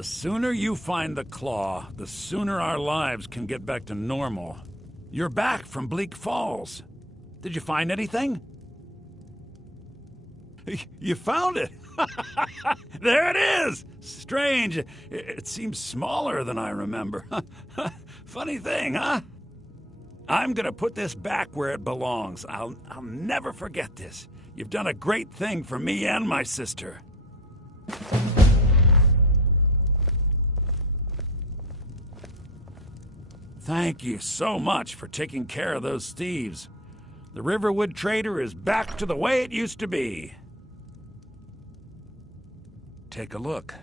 The sooner you find the claw, the sooner our lives can get back to normal. You're back from Bleak Falls. Did you find anything? You found it! There it is! Strange. It seems smaller than I remember. Funny thing, huh? I'm gonna put this back where it belongs. I'll never forget this. You've done a great thing for me and my sister. Thank you so much for taking care of those thieves. The Riverwood trader is back to the way it used to be. Take a look.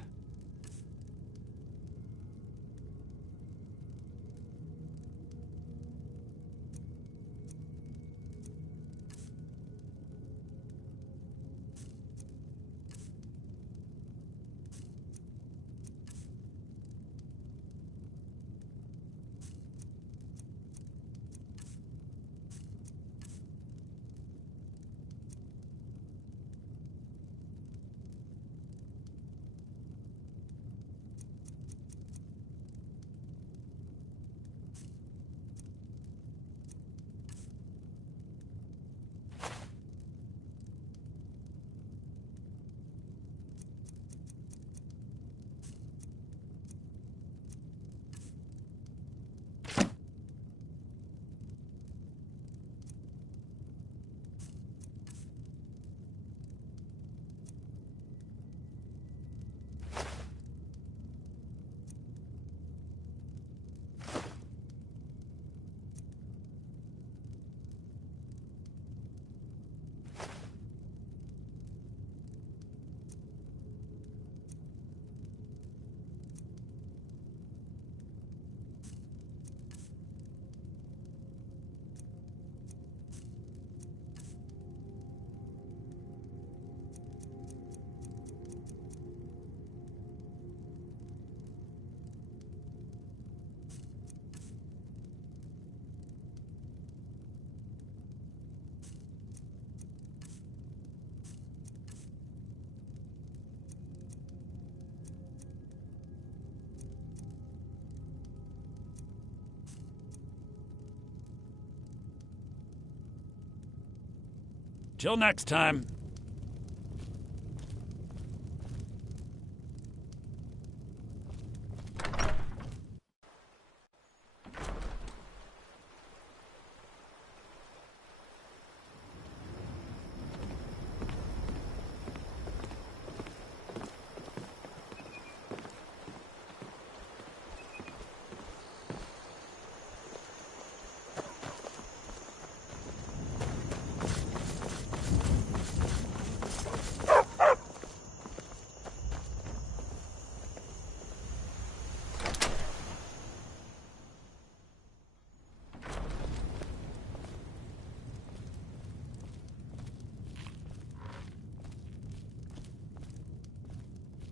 Till next time.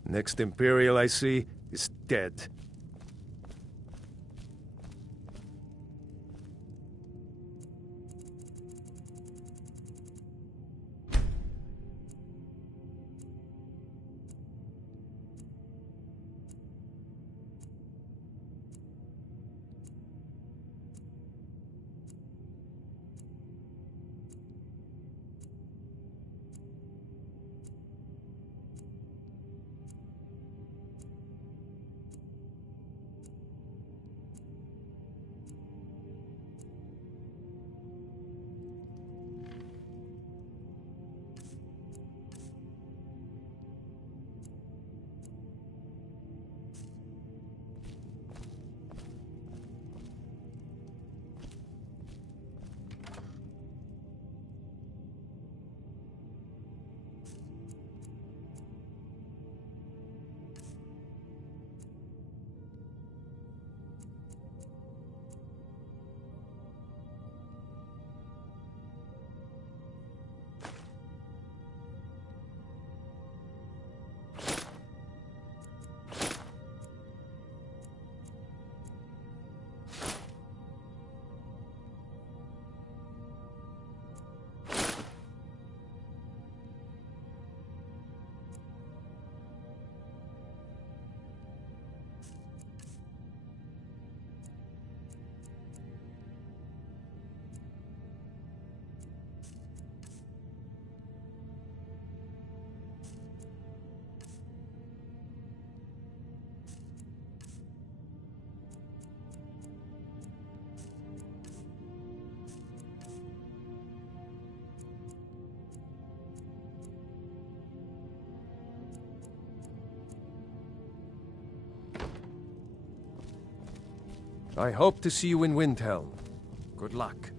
Next Imperial I see is dead. I hope to see you in Windhelm. Good luck.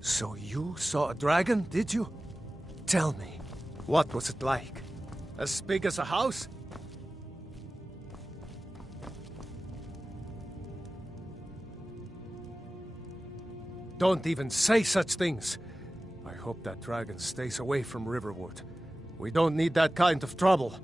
So you saw a dragon, did you? Tell me, what was it like? As big as a house? Don't even say such things. I hope that dragon stays away from Riverwood. We don't need that kind of trouble.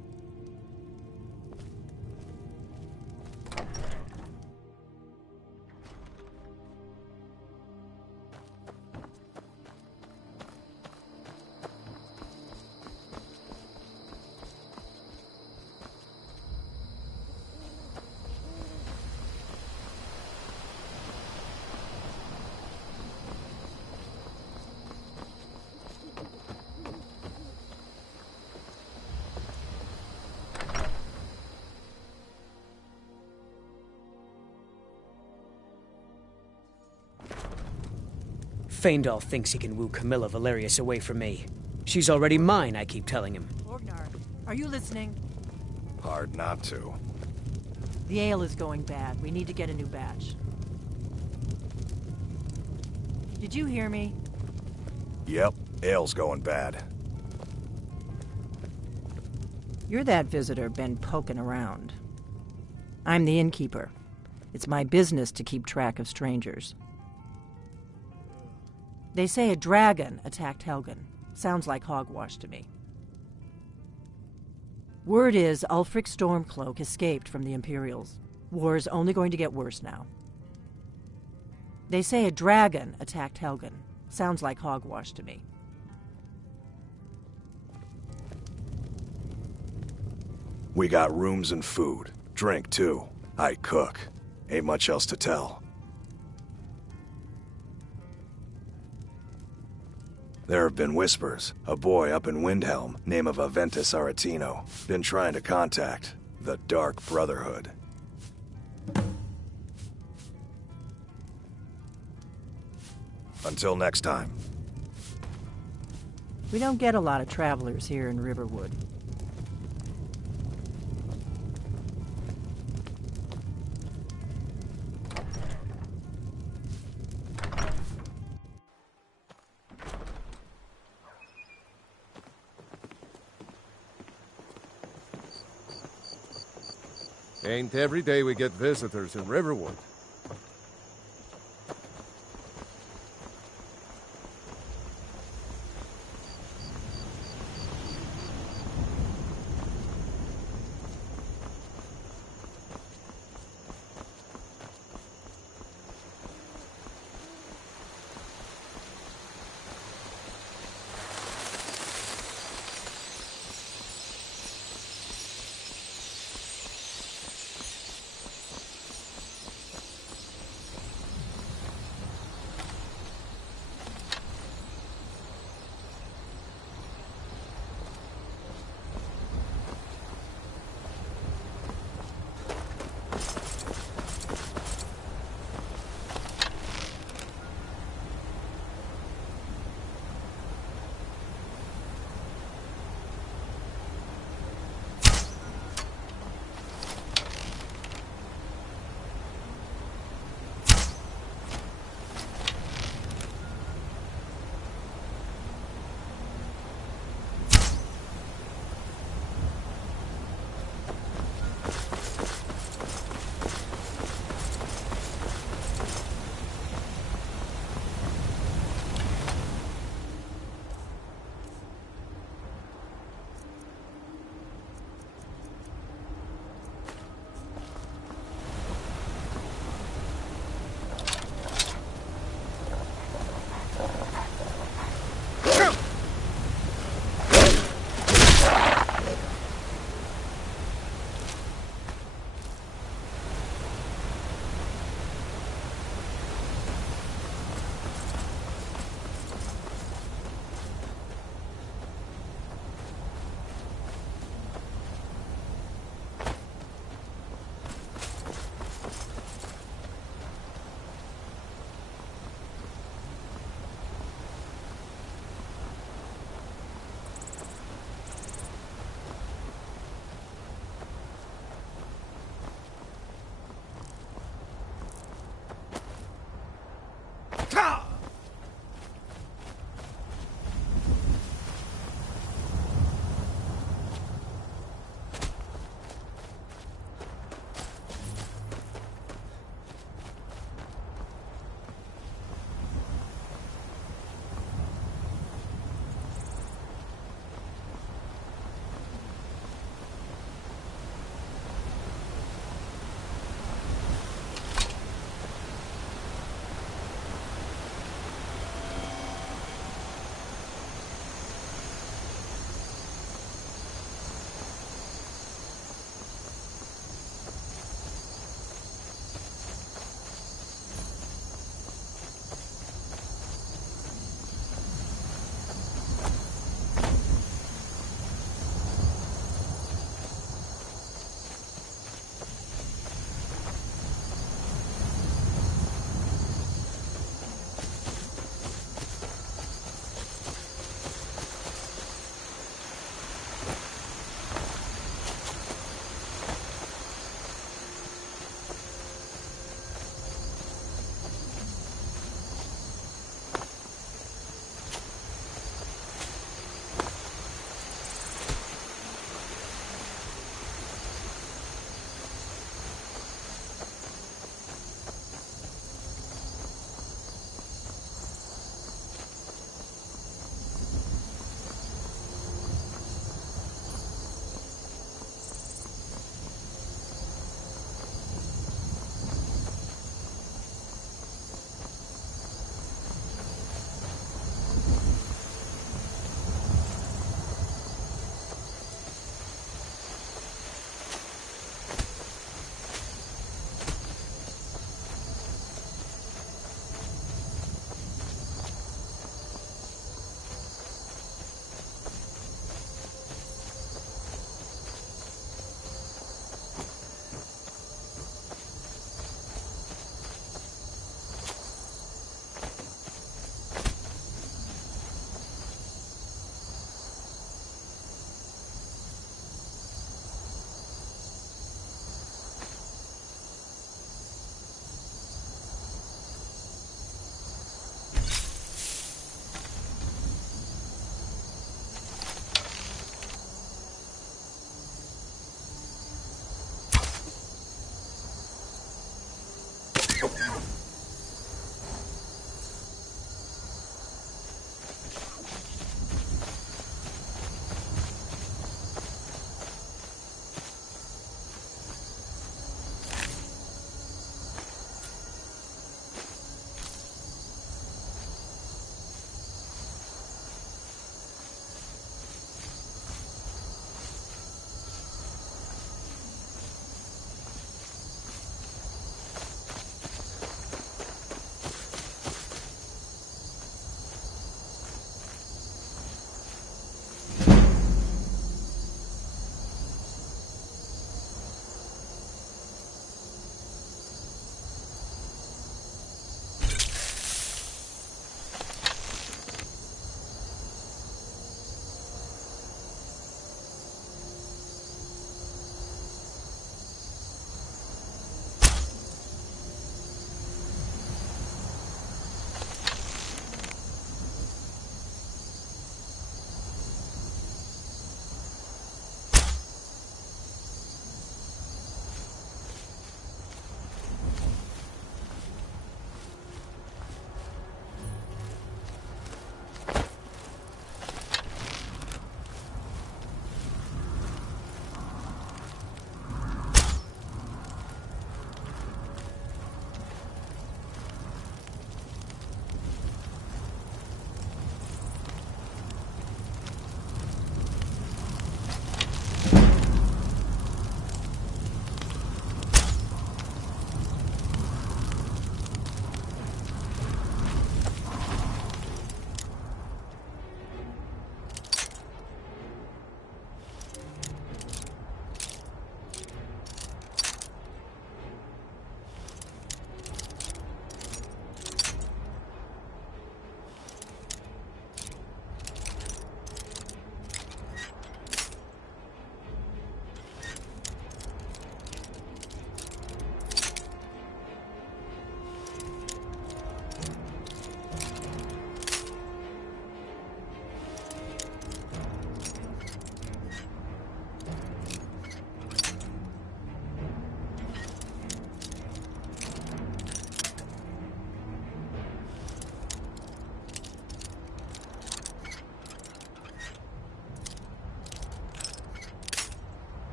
Feindal thinks he can woo Camilla Valerius away from me. She's already mine, I keep telling him. Orgnar, are you listening? Hard not to. The ale is going bad. We need to get a new batch. Did you hear me? Yep, ale's going bad. You're that visitor been poking around. I'm the innkeeper. It's my business to keep track of strangers. They say a dragon attacked Helgen. Sounds like hogwash to me. Word is Ulfric Stormcloak escaped from the Imperials. War's only going to get worse now. They say a dragon attacked Helgen. Sounds like hogwash to me. We got rooms and food. Drink, too. I cook. Ain't much else to tell. There have been whispers. A boy up in Windhelm, name of Aventus Aretino, been trying to contact the Dark Brotherhood. Until next time. We don't get a lot of travelers here in Riverwood. Ain't every day we get visitors in Riverwood.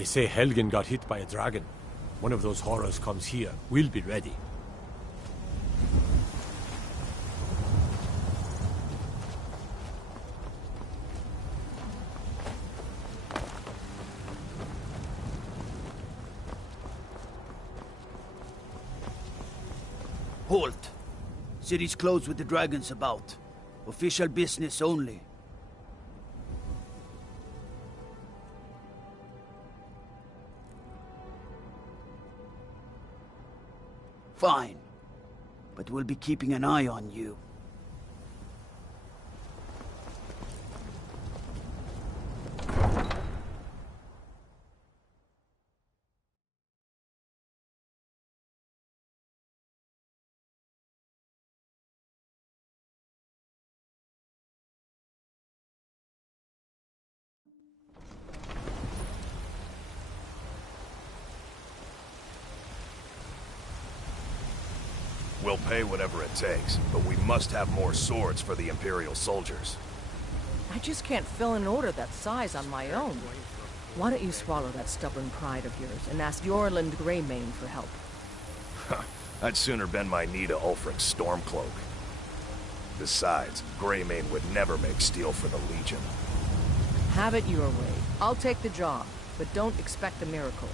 They say Helgen got hit by a dragon. One of those horrors comes here. We'll be ready. Halt! City's closed with the dragons about. Official business only. Fine. But we'll be keeping an eye on you. We'll pay whatever it takes, but we must have more swords for the Imperial soldiers. I just can't fill an order that size on my own. Why don't you swallow that stubborn pride of yours and ask Yorland Greymane for help? I'd sooner bend my knee to Ulfric's Stormcloak. Besides, Greymane would never make steel for the Legion. Have it your way. I'll take the job, but don't expect a miracle.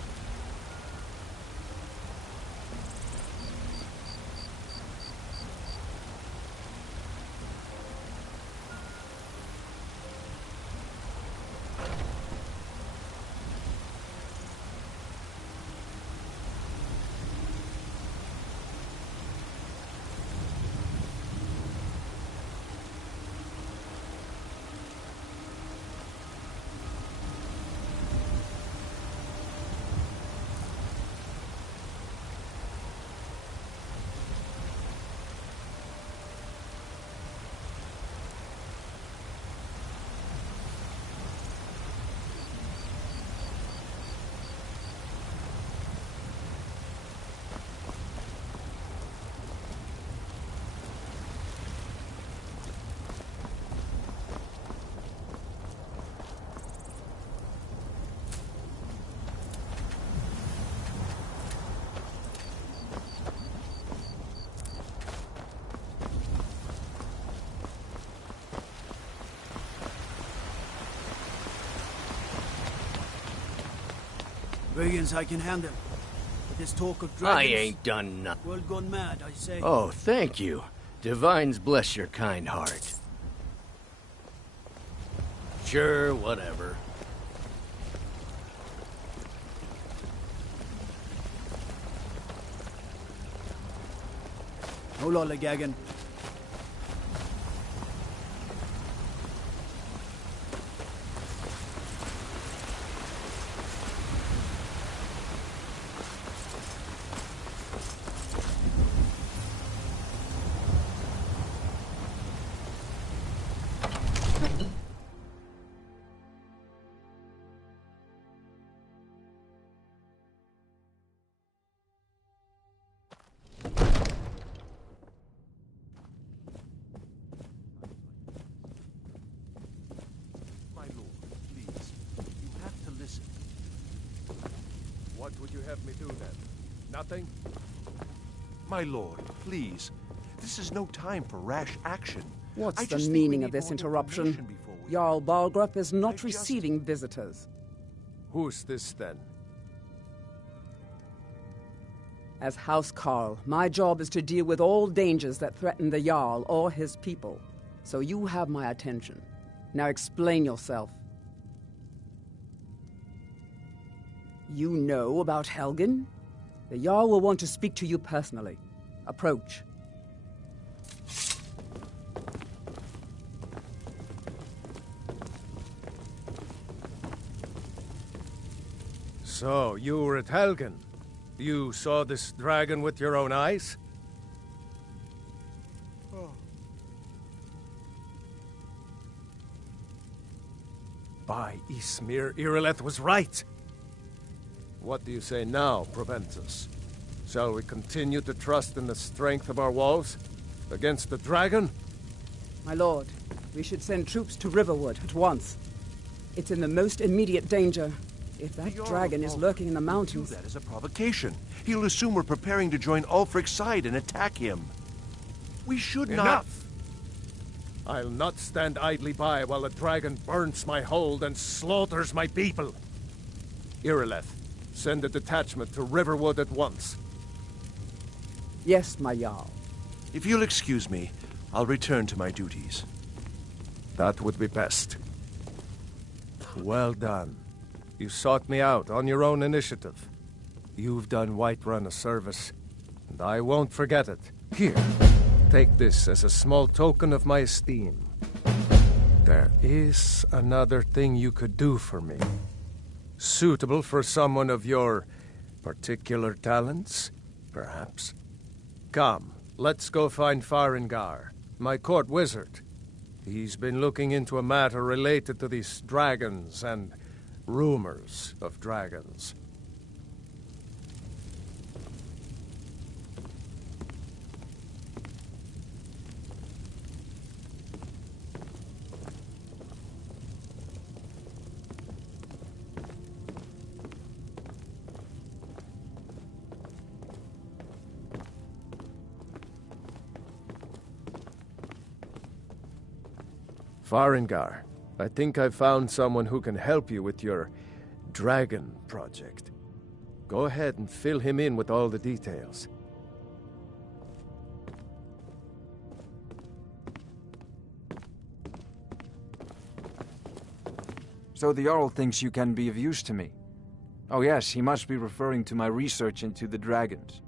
Dragons I can handle. But this talk of I dragons... ain't done nothing. World gone mad, I say. Oh, thank you. Divines bless your kind heart. Sure, whatever. No lollygagging. What would you have me do then? Nothing? My lord, please. This is no time for rash action. What's the meaning of this interruption? Jarl Balgrup is not receiving visitors. Who's this then? As House Carl, my job is to deal with all dangers that threaten the Jarl or his people. So you have my attention. Now explain yourself. You know about Helgen? The Jarl will want to speak to you personally. Approach. So, you were at Helgen. You saw this dragon with your own eyes? By Ysmir, Irileth was right. What do you say now, Proventus? Shall we continue to trust in the strength of our walls? Against the dragon? My lord, we should send troops to Riverwood at once. It's in the most immediate danger. If that The dragon is lurking in the mountains... Do that as a provocation. He'll assume we're preparing to join Ulfric's side and attack him. We should not... Enough! I'll not stand idly by while the dragon burns my hold and slaughters my people. Irileth, send a detachment to Riverwood at once. Yes, my Jarl. If you'll excuse me, I'll return to my duties. That would be best. Well done. You sought me out on your own initiative. You've done Whiterun a service, and I won't forget it. Here, take this as a small token of my esteem. There is another thing you could do for me. Suitable for someone of your particular talents, perhaps. Come, let's go find Farengar, my court wizard. He's been looking into a matter related to these dragons and rumors of dragons. Farengar, I think I've found someone who can help you with your dragon project. Go ahead and fill him in with all the details. So the Jarl thinks you can be of use to me. Oh yes, he must be referring to my research into the dragons.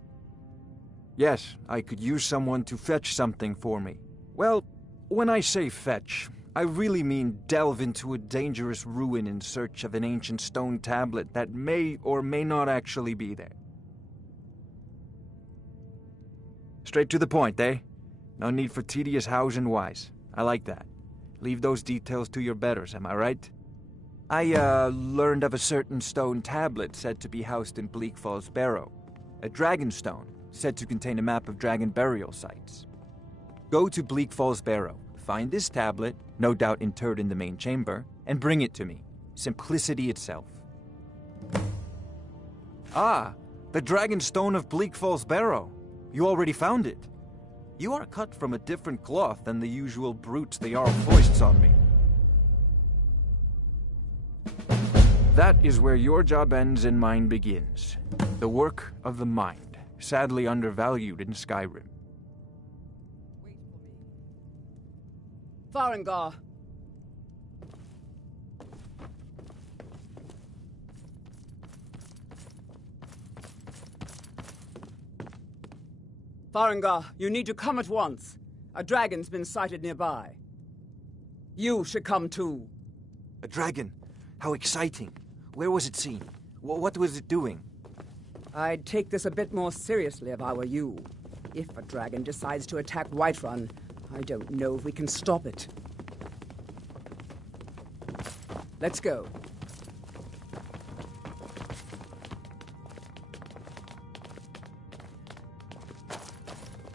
Yes, I could use someone to fetch something for me. Well, when I say fetch, I really mean delve into a dangerous ruin in search of an ancient stone tablet that may or may not actually be there. Straight to the point, eh? No need for tedious hows and whys. I like that. Leave those details to your betters, am I right? I, learned of a certain stone tablet said to be housed in Bleakfalls Barrow. A dragon stone, said to contain a map of dragon burial sites. Go to Bleakfalls Barrow, find this tablet, no doubt interred in the main chamber, and bring it to me. Simplicity itself. Ah, the dragon stone of Bleakfalls Barrow. You already found it. You are cut from a different cloth than the usual brutes the Jarl foists on me. That is where your job ends and mine begins. The work of the mind, sadly undervalued in Skyrim. Farengar. Farengar, you need to come at once. A dragon's been sighted nearby. You should come too. A dragon? How exciting. Where was it seen? What was it doing? I'd take this a bit more seriously if I were you. If a dragon decides to attack Whiterun, I don't know if we can stop it. Let's go.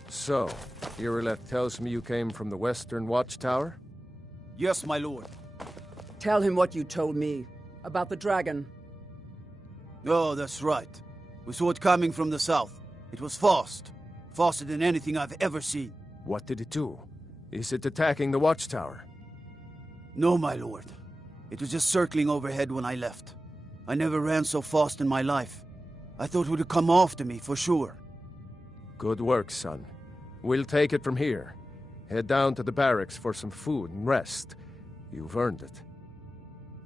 So, Irileth tells me you came from the Western Watchtower? Yes, my lord. Tell him what you told me about the dragon. Oh, that's right. We saw it coming from the south. It was fast. Faster than anything I've ever seen. What did it do? Is it attacking the Watchtower? No, my lord. It was just circling overhead when I left. I never ran so fast in my life. I thought it would come after me, for sure. Good work, son. We'll take it from here. Head down to the barracks for some food and rest. You've earned it.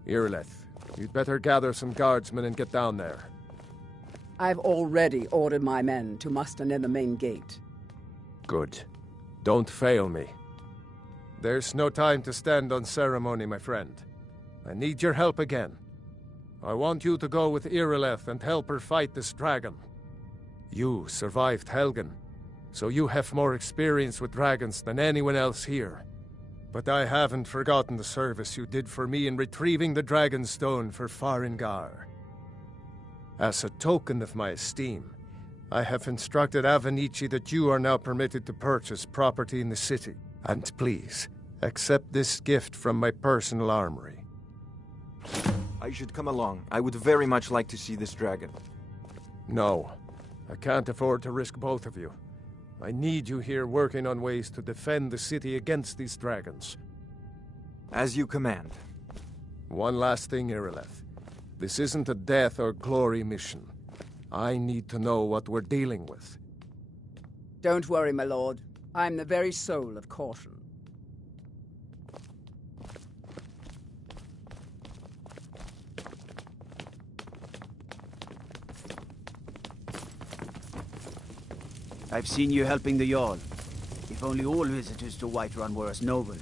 Irileth, you'd better gather some guardsmen and get down there. I've already ordered my men to muster near the main gate. Good. Don't fail me. There's no time to stand on ceremony, my friend. I need your help again. I want you to go with Irileth and help her fight this dragon. You survived Helgen, so you have more experience with dragons than anyone else here. But I haven't forgotten the service you did for me in retrieving the Dragon Stone for Farengar. As a token of my esteem, I have instructed Avenici that you are now permitted to purchase property in the city. And please, accept this gift from my personal armory. I should come along. I would very much like to see this dragon. No. I can't afford to risk both of you. I need you here working on ways to defend the city against these dragons. As you command. One last thing, Irileth. This isn't a death or glory mission. I need to know what we're dealing with. Don't worry, my lord. I'm the very soul of caution. I've seen you helping the Jarl. If only all visitors to Whiterun were as noble.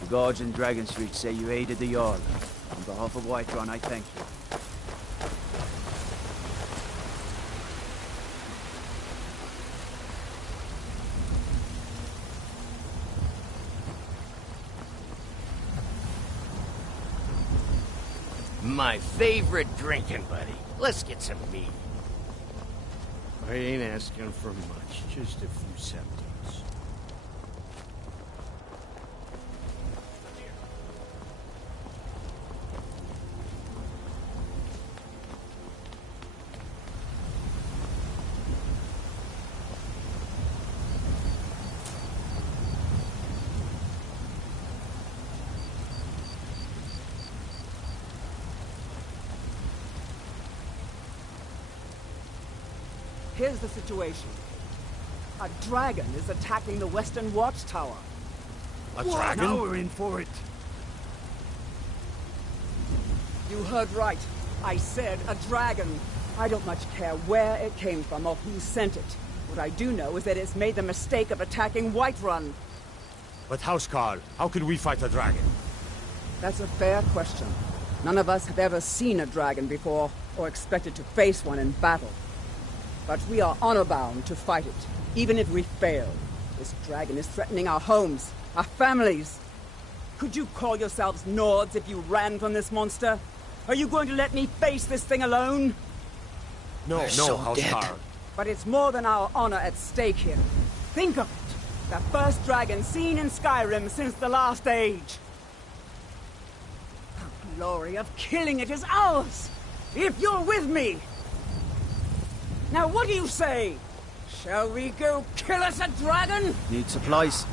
The guards in Dragon Street say you aided the Jarl. On behalf of Whiterun, I thank you. My favorite drinking buddy. Let's get some meat. I ain't asking for much, just a few septims. Here's the situation. A dragon is attacking the Western Watchtower. A dragon? Now we're in for it. You heard right. I said a dragon. I don't much care where it came from or who sent it. What I do know is that it's made the mistake of attacking Whiterun. But Housecarl, how can we fight a dragon? That's a fair question. None of us have ever seen a dragon before, or expected to face one in battle. But we are honor-bound to fight it, even if we fail. This dragon is threatening our homes, our families. Could you call yourselves Nords if you ran from this monster? Are you going to let me face this thing alone? No, Housecarl. But it's more than our honor at stake here. Think of it. The first dragon seen in Skyrim since the Last Age. The glory of killing it is ours, if you're with me. Now what do you say? Shall we go kill us a dragon? Need supplies?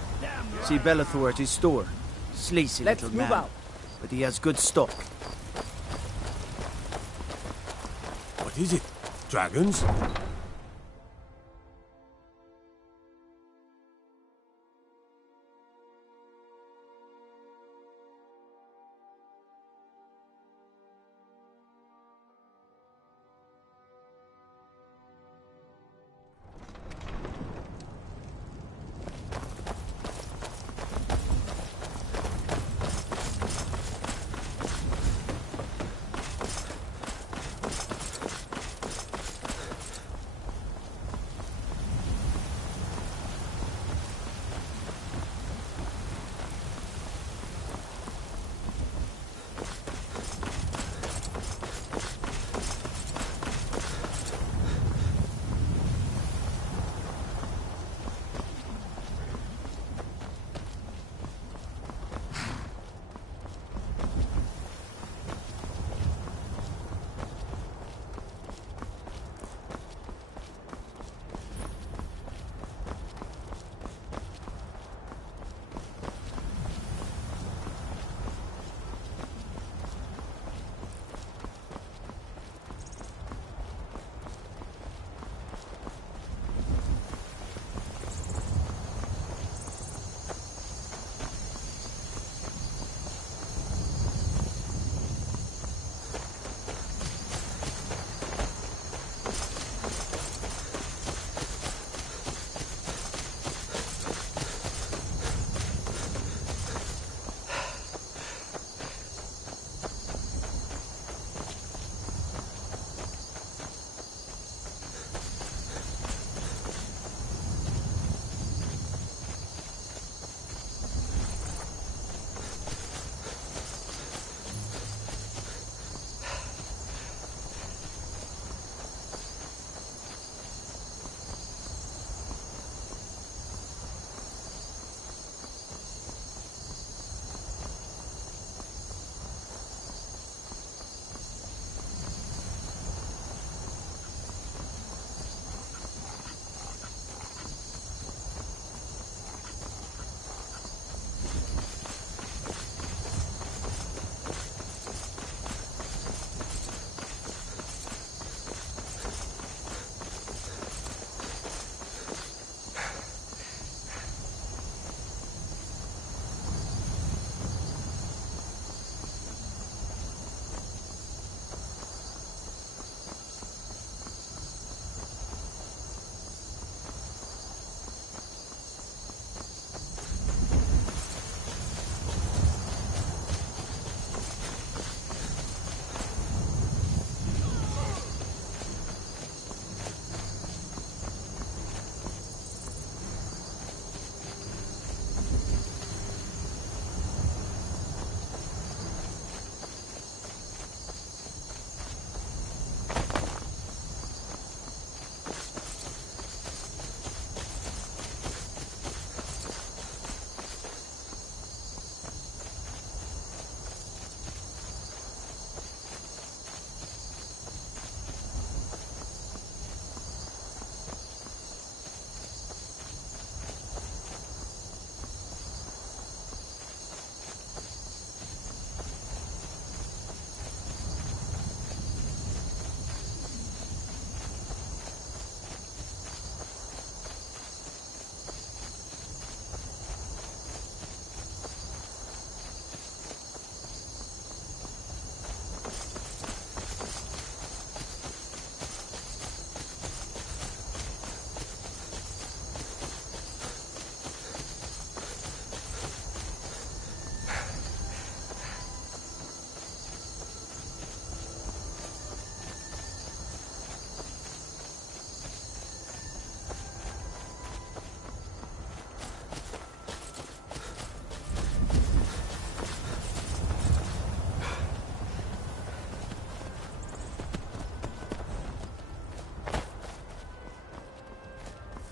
See Bellathor at his store. Sleazy Let's little move man. out. But he has good stock. What is it? Dragons?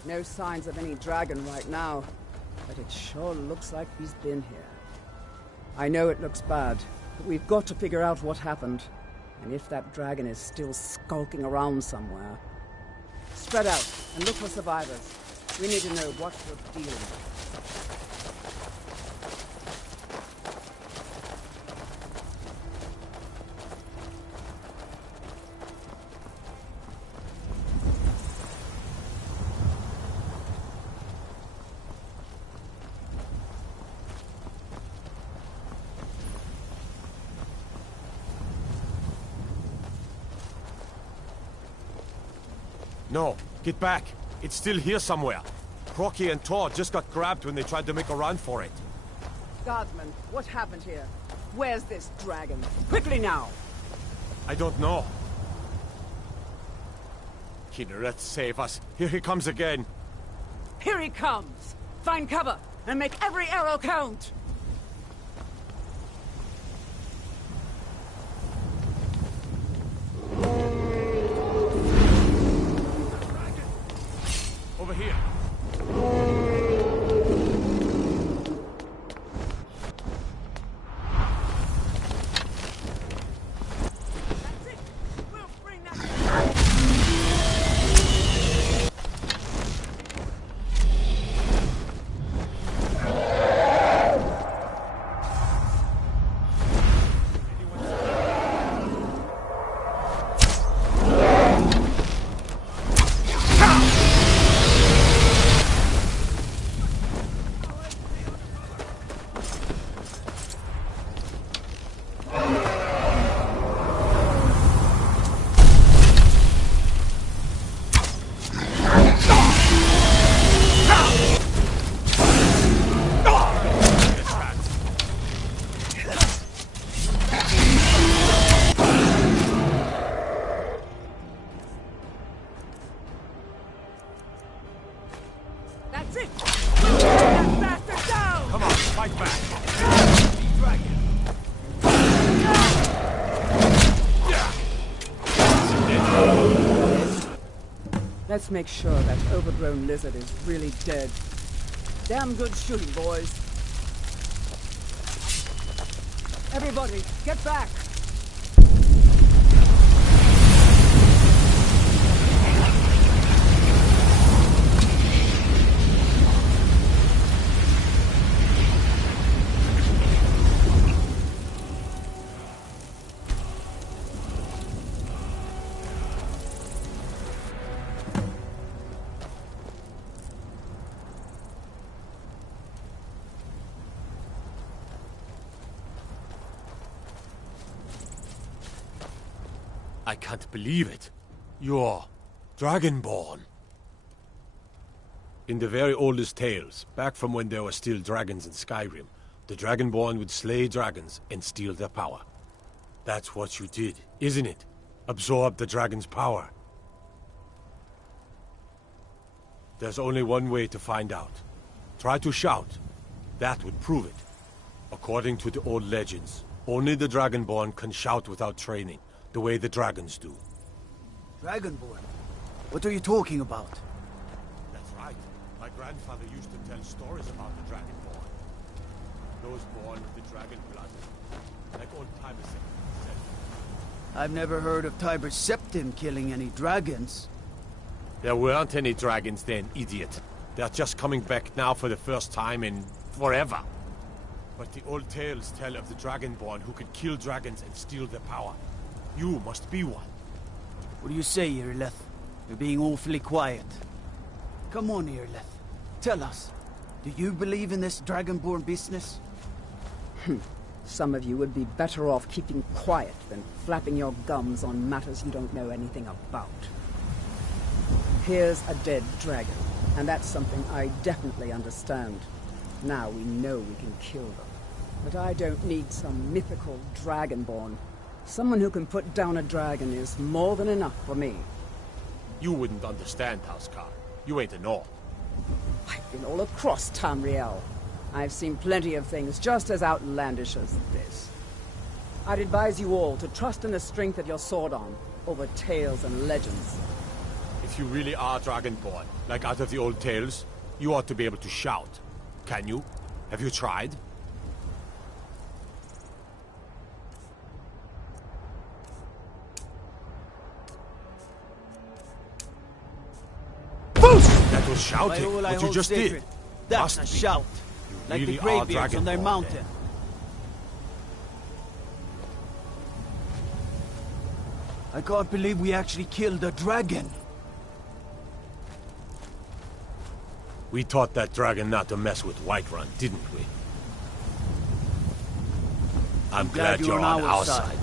No signs of any dragon right now, but it sure looks like he's been here. I know it looks bad, but we've got to figure out what happened. And if that dragon is still skulking around somewhere. Spread out and look for survivors. We need to know what we're dealing with. No, get back. It's still here somewhere. Crocky and Thor just got grabbed when they tried to make a run for it. Guardsman, what happened here? Where's this dragon? Quickly now! I don't know. Kinneret, save us. Here he comes again. Here he comes! Find cover and make every arrow count! Over here. That's it! Get that bastard down! Come on, fight back! Let's make sure that overgrown lizard is really dead. Damn good shooting, boys. Everybody, get back! I can't believe it. You're Dragonborn. In the very oldest tales, back from when there were still dragons in Skyrim, the Dragonborn would slay dragons and steal their power. That's what you did, isn't it? Absorb the dragon's power. There's only one way to find out. Try to shout. That would prove it. According to the old legends, only the Dragonborn can shout without training, the way the dragons do. Dragonborn? What are you talking about? That's right. My grandfather used to tell stories about the Dragonborn. Those born with the dragon blood. Like old Tiber said. I've never heard of Tiber Septim killing any dragons. There weren't any dragons then, idiot. They're just coming back now for the first time in forever. But the old tales tell of the Dragonborn who could kill dragons and steal their power. You must be one. What do you say, Irileth? You're being awfully quiet. Come on, Irileth. Tell us. Do you believe in this Dragonborn business? Some of you would be better off keeping quiet than flapping your gums on matters you don't know anything about. Here's a dead dragon, and that's something I definitely understand. Now we know we can kill them. But I don't need some mythical Dragonborn. Someone who can put down a dragon is more than enough for me. You wouldn't understand, Housecar. You ain't a Nord. I've been all across Tamriel. I've seen plenty of things just as outlandish as this. I'd advise you all to trust in the strength of your sword arm over tales and legends. If you really are Dragonborn, like out of the old tales, you ought to be able to shout. Can you? Have you tried? That was shouting, what you just did. That's a shout. Like the greybeards on their mountain. I can't believe we actually killed a dragon. We taught that dragon not to mess with Whiterun, didn't we? I'm glad you're on our side.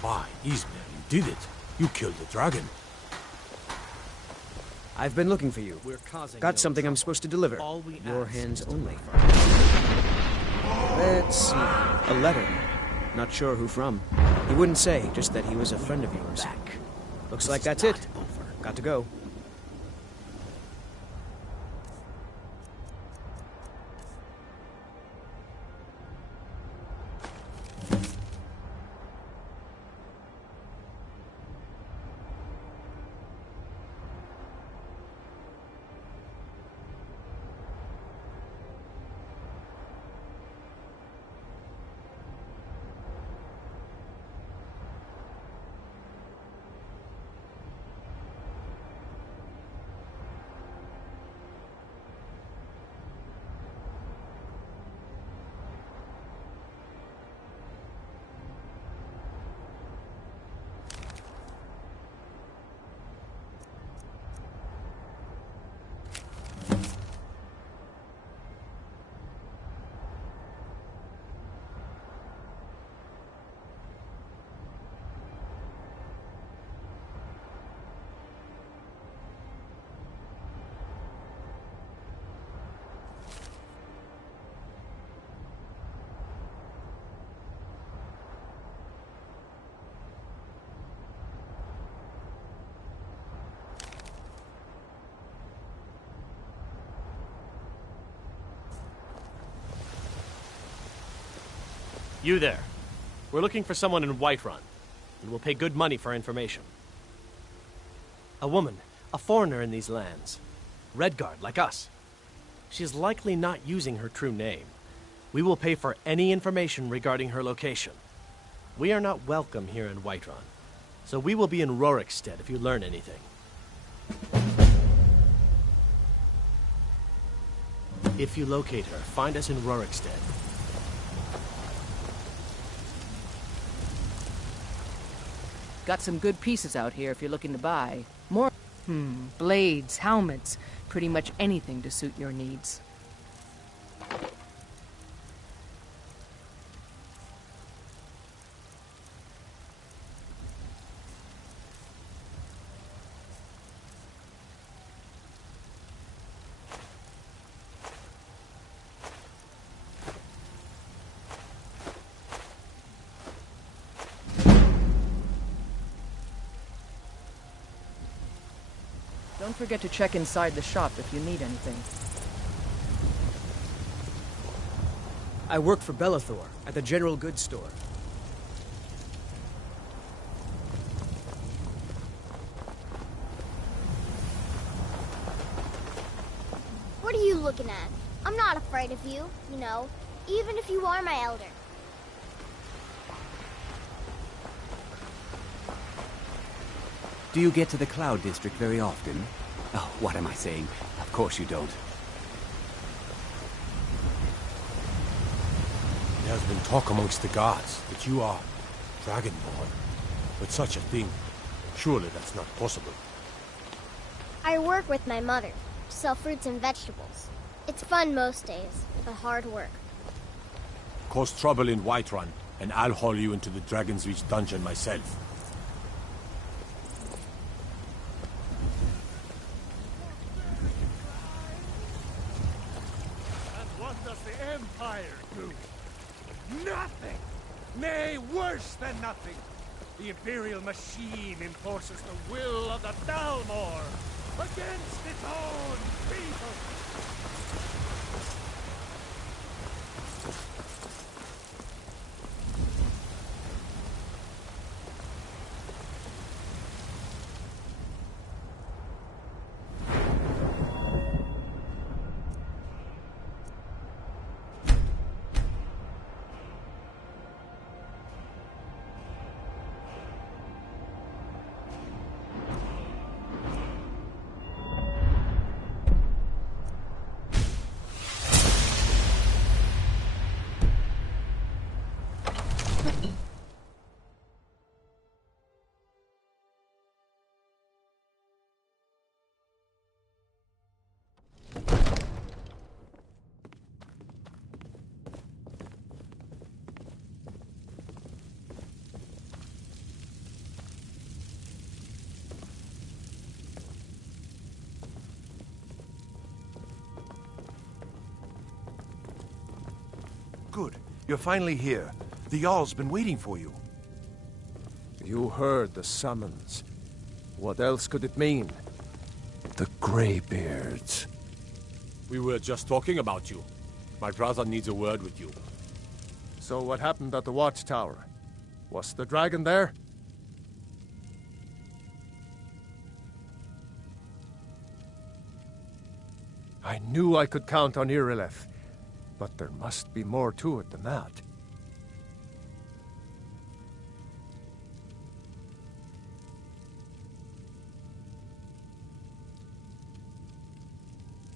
Why, Ismail, you did it. You killed the dragon. I've been looking for you. Got something I'm supposed to deliver. Your hands only. Let's see. A letter. Not sure who from. He wouldn't say, just that he was a friend of yours. Looks like that's it. Got to go. You there. We're looking for someone in Whiterun, and we'll pay good money for information. A woman, a foreigner in these lands. Redguard, like us. She's likely not using her true name. We will pay for any information regarding her location. We are not welcome here in Whiterun, so we will be in Rorikstead if you learn anything. If you locate her, find us in Rorikstead. Got some good pieces out here if you're looking to buy. More, blades, helmets, pretty much anything to suit your needs. Don't forget to check inside the shop if you need anything. I work for Bellathor at the General Goods Store. What are you looking at? I'm not afraid of you, you know, even if you are my elder. Do you get to the Cloud District very often? Oh, what am I saying? Of course you don't. There has been talk amongst the gods that you are Dragonborn. But such a thing, surely that's not possible. I work with my mother, sell fruits and vegetables. It's fun most days, but hard work. Cause trouble in Whiterun, and I'll haul you into the Dragon's Reach dungeon myself. And what does the Empire do? Nothing! Nay, worse than nothing! The Imperial machine enforces the will of the Dalmor against its own people! Good. You're finally here. The Jarl's been waiting for you. You heard the summons. What else could it mean? The Greybeards. We were just talking about you. My brother needs a word with you. So what happened at the watchtower? Was the dragon there? I knew I could count on Irileth, but there must be more to it than that.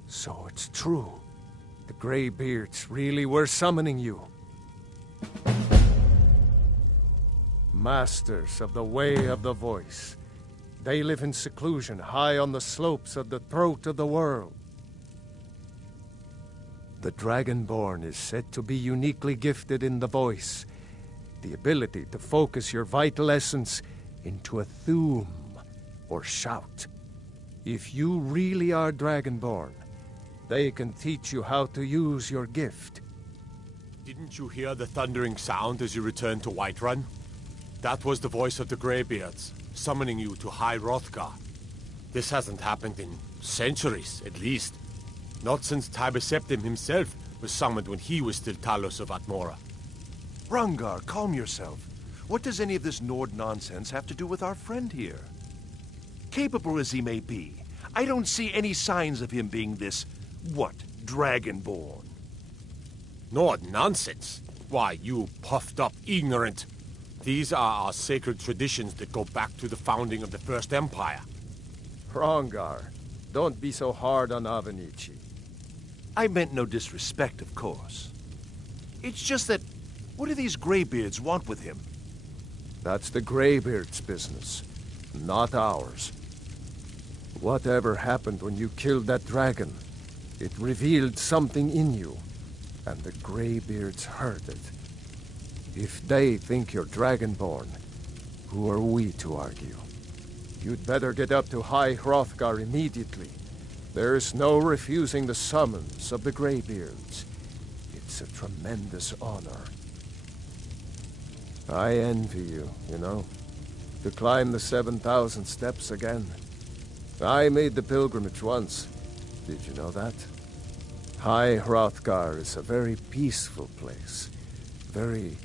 So it's true. The Greybeards really were summoning you. Masters of the Way of the Voice. They live in seclusion high on the slopes of the throat of the world. The Dragonborn is said to be uniquely gifted in the voice, the ability to focus your vital essence into a thume, or shout. If you really are Dragonborn, they can teach you how to use your gift. Didn't you hear the thundering sound as you returned to Whiterun? That was the voice of the Greybeards, summoning you to High Hrothgar. This hasn't happened in centuries, at least. Not since Tiber Septim himself was summoned when he was still Talos of Atmora. Rungar, calm yourself. What does any of this Nord nonsense have to do with our friend here? Capable as he may be, I don't see any signs of him being this, Dragonborn? Nord nonsense? Why, you puffed up ignorant. These are our sacred traditions that go back to the founding of the First Empire. Hrongar, don't be so hard on Avenici. I meant no disrespect, of course. It's just that, what do these Greybeards want with him? That's the Greybeards' business, not ours. Whatever happened when you killed that dragon, it revealed something in you, and the Greybeards heard it. If they think you're Dragonborn, who are we to argue? You'd better get up to High Hrothgar immediately. There's no refusing the summons of the Greybeards. It's a tremendous honor. I envy you, you know, to climb the 7,000 steps again. I made the pilgrimage once. Did you know that? High Hrothgar is a very peaceful place. Very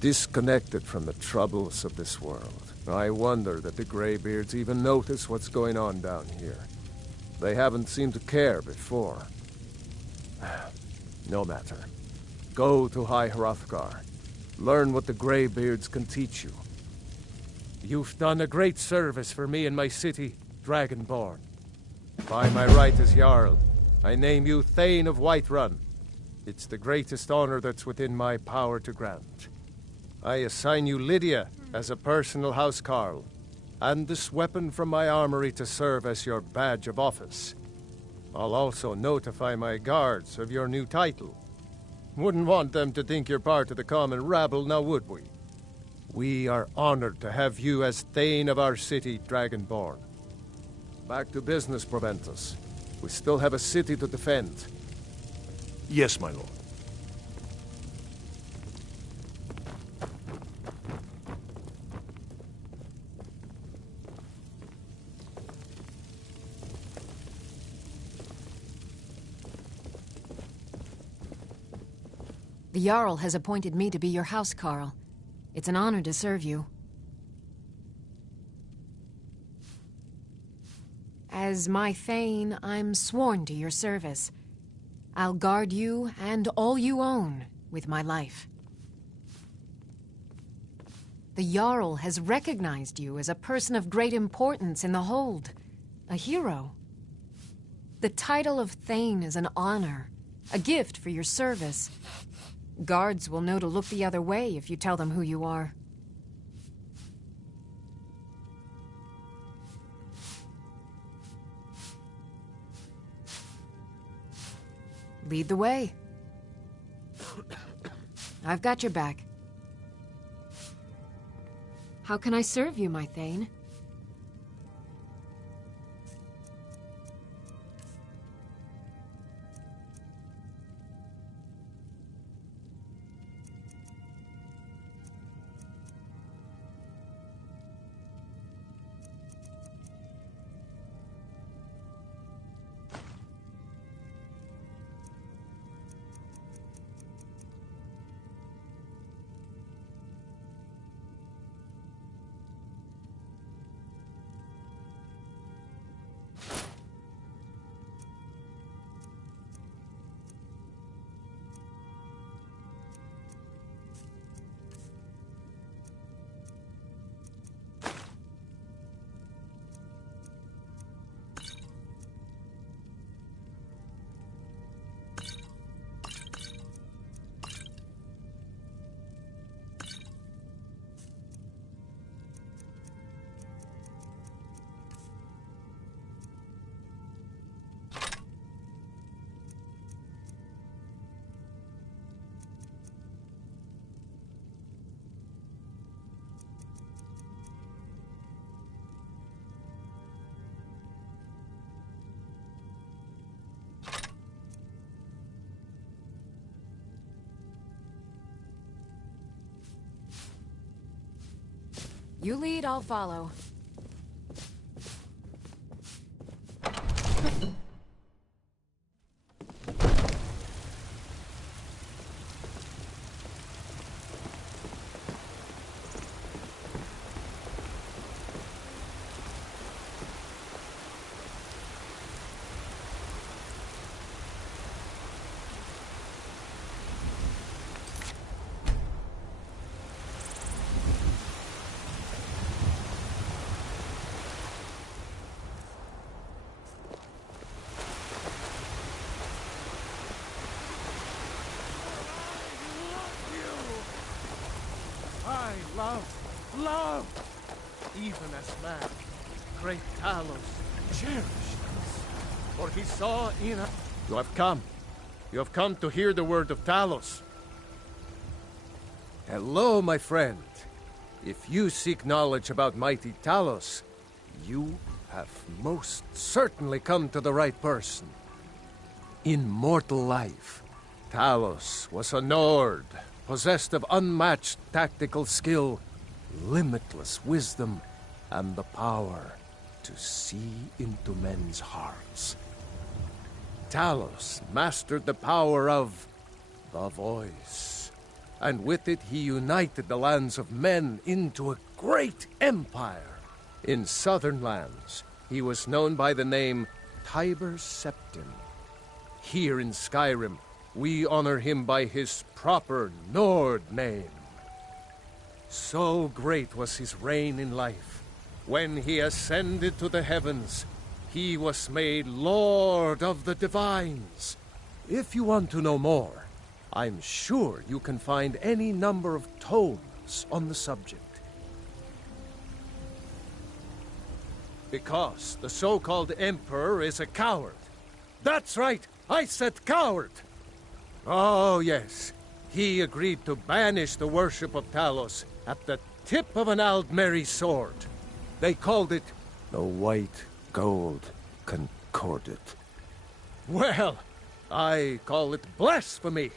disconnected from the troubles of this world. I wonder that the Greybeards even notice what's going on down here. They haven't seemed to care before. No matter. Go to High Hrothgar. Learn what the Greybeards can teach you. You've done a great service for me and my city, Dragonborn. By my right as Jarl, I name you Thane of Whiterun. It's the greatest honor that's within my power to grant. I assign you Lydia as a personal housecarl, and this weapon from my armory to serve as your badge of office. I'll also notify my guards of your new title. Wouldn't want them to think you're part of the common rabble, now would we? We are honored to have you as Thane of our city, Dragonborn. Back to business, Proventus. We still have a city to defend. Yes, my lord. The Jarl has appointed me to be your housecarl. It's an honor to serve you. As my Thane, I'm sworn to your service. I'll guard you and all you own with my life. The Jarl has recognized you as a person of great importance in the Hold, a hero. The title of Thane is an honor, a gift for your service. Guards will know to look the other way if you tell them who you are. Lead the way. I've got your back. How can I serve you, my Thane? You lead, I'll follow. Love! Even as man, great Talos cherished us. For he saw in us... You have come. You have come to hear the word of Talos. Hello, my friend. If you seek knowledge about mighty Talos, you have most certainly come to the right person. In mortal life, Talos was a Nord, possessed of unmatched tactical skill, limitless wisdom, and the power to see into men's hearts. Talos mastered the power of the voice, and with it he united the lands of men into a great empire. In southern lands, he was known by the name Tiber Septim. Here in Skyrim, we honor him by his proper Nord name. So great was his reign in life. When he ascended to the heavens, he was made Lord of the Divines. If you want to know more, I'm sure you can find any number of tomes on the subject. Because the so-called Emperor is a coward. That's right, I said coward! Oh, yes. He agreed to banish the worship of Talos at the tip of an Aldmeri sword. They called it The White Gold Concordat. Well, I call it blasphemy.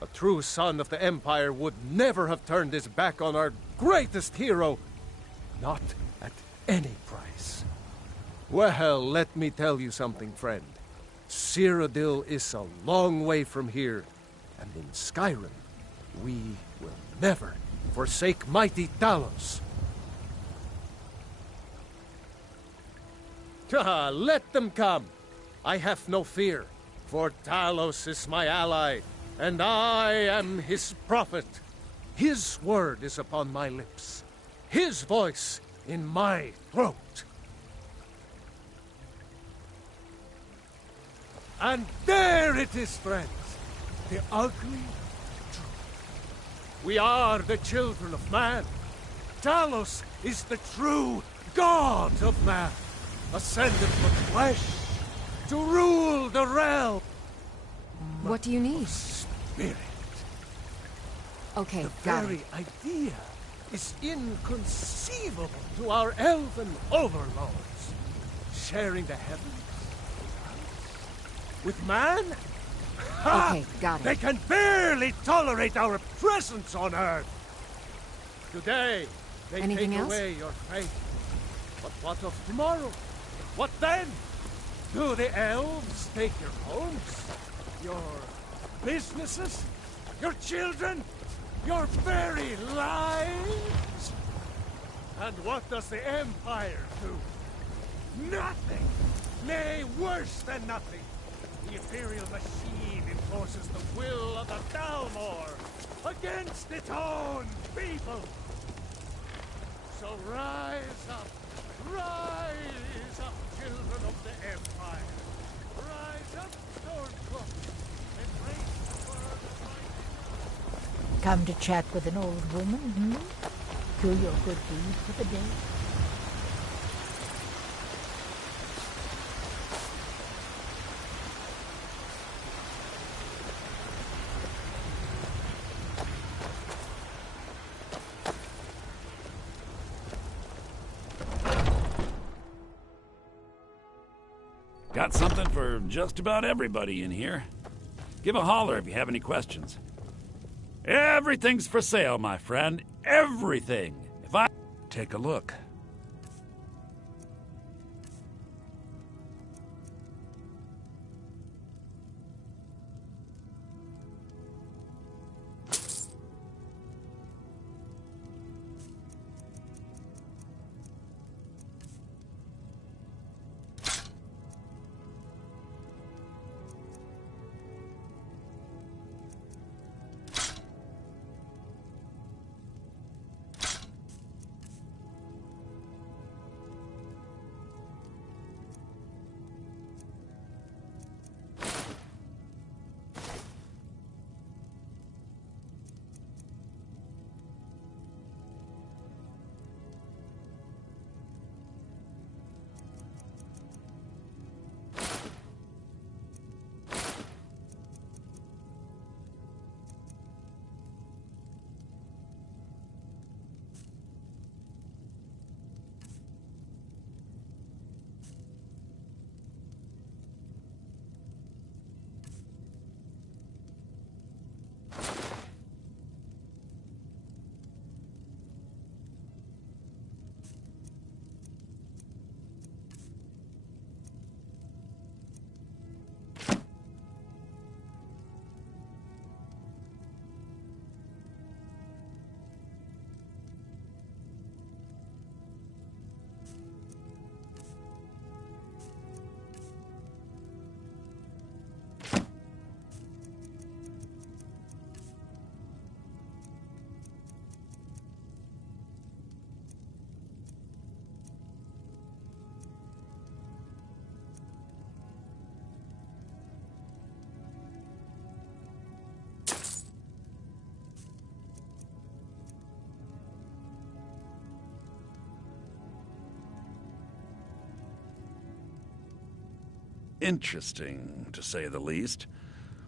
A true son of the Empire would never have turned his back on our greatest hero. Not at any price. Well, let me tell you something, friend. Cyrodiil is a long way from here, and in Skyrim, we will never forsake mighty Talos. Let them come. I have no fear, for Talos is my ally, and I am his prophet. His word is upon my lips, his voice in my throat. And there it is, friends, the ugly truth. We are the children of man. Talos is the true god of man, ascended from flesh to rule the realm. What do you need? Spirit. Okay, The got very it. idea is inconceivable to our elven overlords. Sharing the heavens with man? Ha! Okay, got it. They can barely tolerate our presence on Earth. Today, they Anything take else? away your faith. But what of tomorrow? What then? Do the elves take your homes? Your businesses? Your children? Your very lives? And what does the Empire do? Nothing! Nay, worse than nothing! The Imperial machine enforces the will of the Dalmor against its own people! So rise up, children of the Empire! Rise up, Stormcloak! Embrace the word of my... Come to chat with an old woman, Do your good deed for the day. Got something for just about everybody in here. Give a holler if you have any questions. Everything's for sale, my friend. Everything. If I... Take a look. Interesting, to say the least.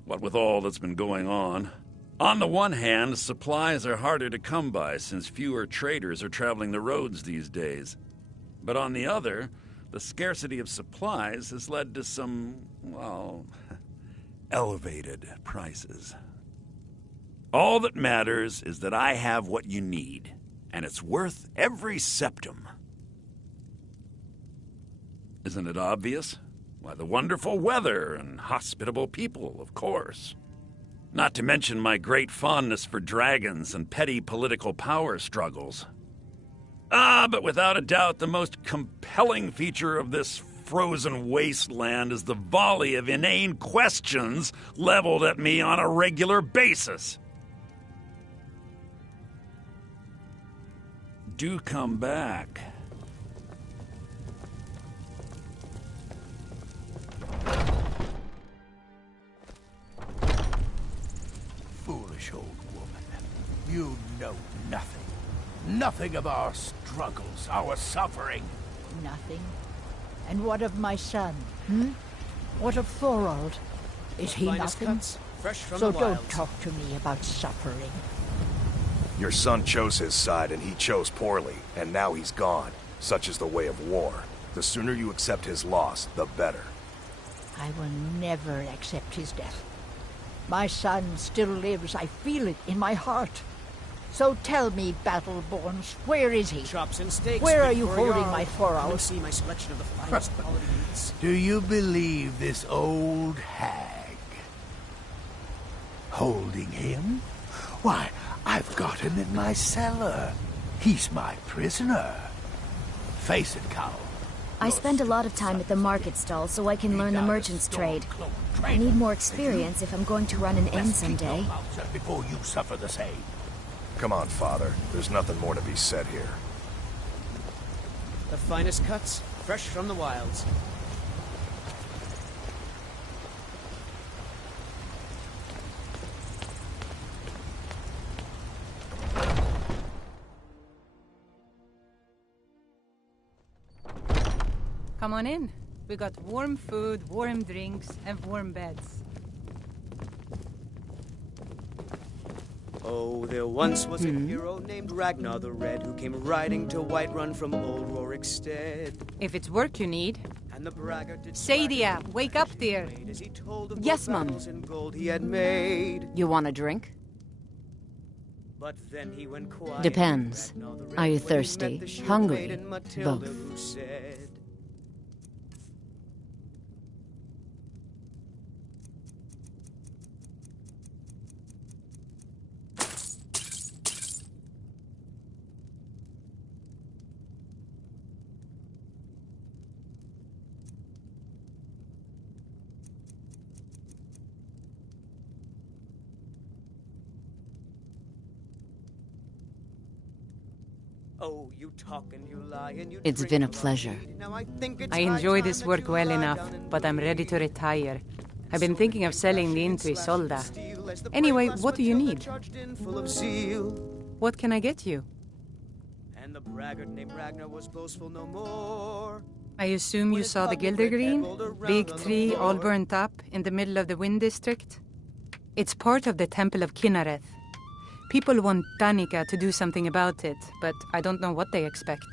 what with all that's been going on. On the one hand, supplies are harder to come by since fewer traders are traveling the roads these days. But on the other, the scarcity of supplies has led to some, well, elevated prices. All that matters is that I have what you need, and it's worth every septum. Isn't it obvious? Why, the wonderful weather and hospitable people, of course. Not to mention my great fondness for dragons and petty political power struggles. But without a doubt, the most compelling feature of this frozen wasteland is the volley of inane questions leveled at me on a regular basis. Do come back. Foolish old woman. You know nothing. Nothing of our struggles, our suffering. Nothing. And what of my son? What of Thorold? Is he nothing? So don't talk to me about suffering. Your son chose his side and he chose poorly, and now he's gone. Such is the way of war. The sooner you accept his loss, the better. I will never accept his death. My son still lives. I feel it in my heart. So tell me, Battleborns, where is he? Chops and steaks. Where are you holding my Thorold? See my selection of the finest quality meats. Do you believe this old hag? Holding him? Why, I've got him in my cellar. He's my prisoner. Face it, Cow. I spend a lot of time at the market stall so I can learn the merchant's trade. I need more experience if I'm going to run an inn someday. Before you suffer the same. Come on, Father. There's nothing more to be said here. The finest cuts, fresh from the wilds. Come on in. We got warm food, warm drinks, and warm beds. Oh, there once was a hero named Ragnar the Red who came riding to Whiterun from old Rorikstead. If it's work you need. And the braggart did Sadia, wake up, dear. Yes, Mum. He had made. You want a drink? But then he went quiet. Depends. Are you thirsty? Hungry? Both. Oh, you talk and you lie and you It's been a pleasure. I enjoy this work well enough, but I'm ready to retire. I've been thinking of selling the inn to Isolda. Anyway, what do you need? What can I get you? And the braggart named Ragnar was boastful no more. I assume you saw the Gildergreen? Big tree, all burnt up, in the middle of the Wind District? It's part of the Temple of Kinnareth. People want Danica to do something about it, but I don't know what they expect.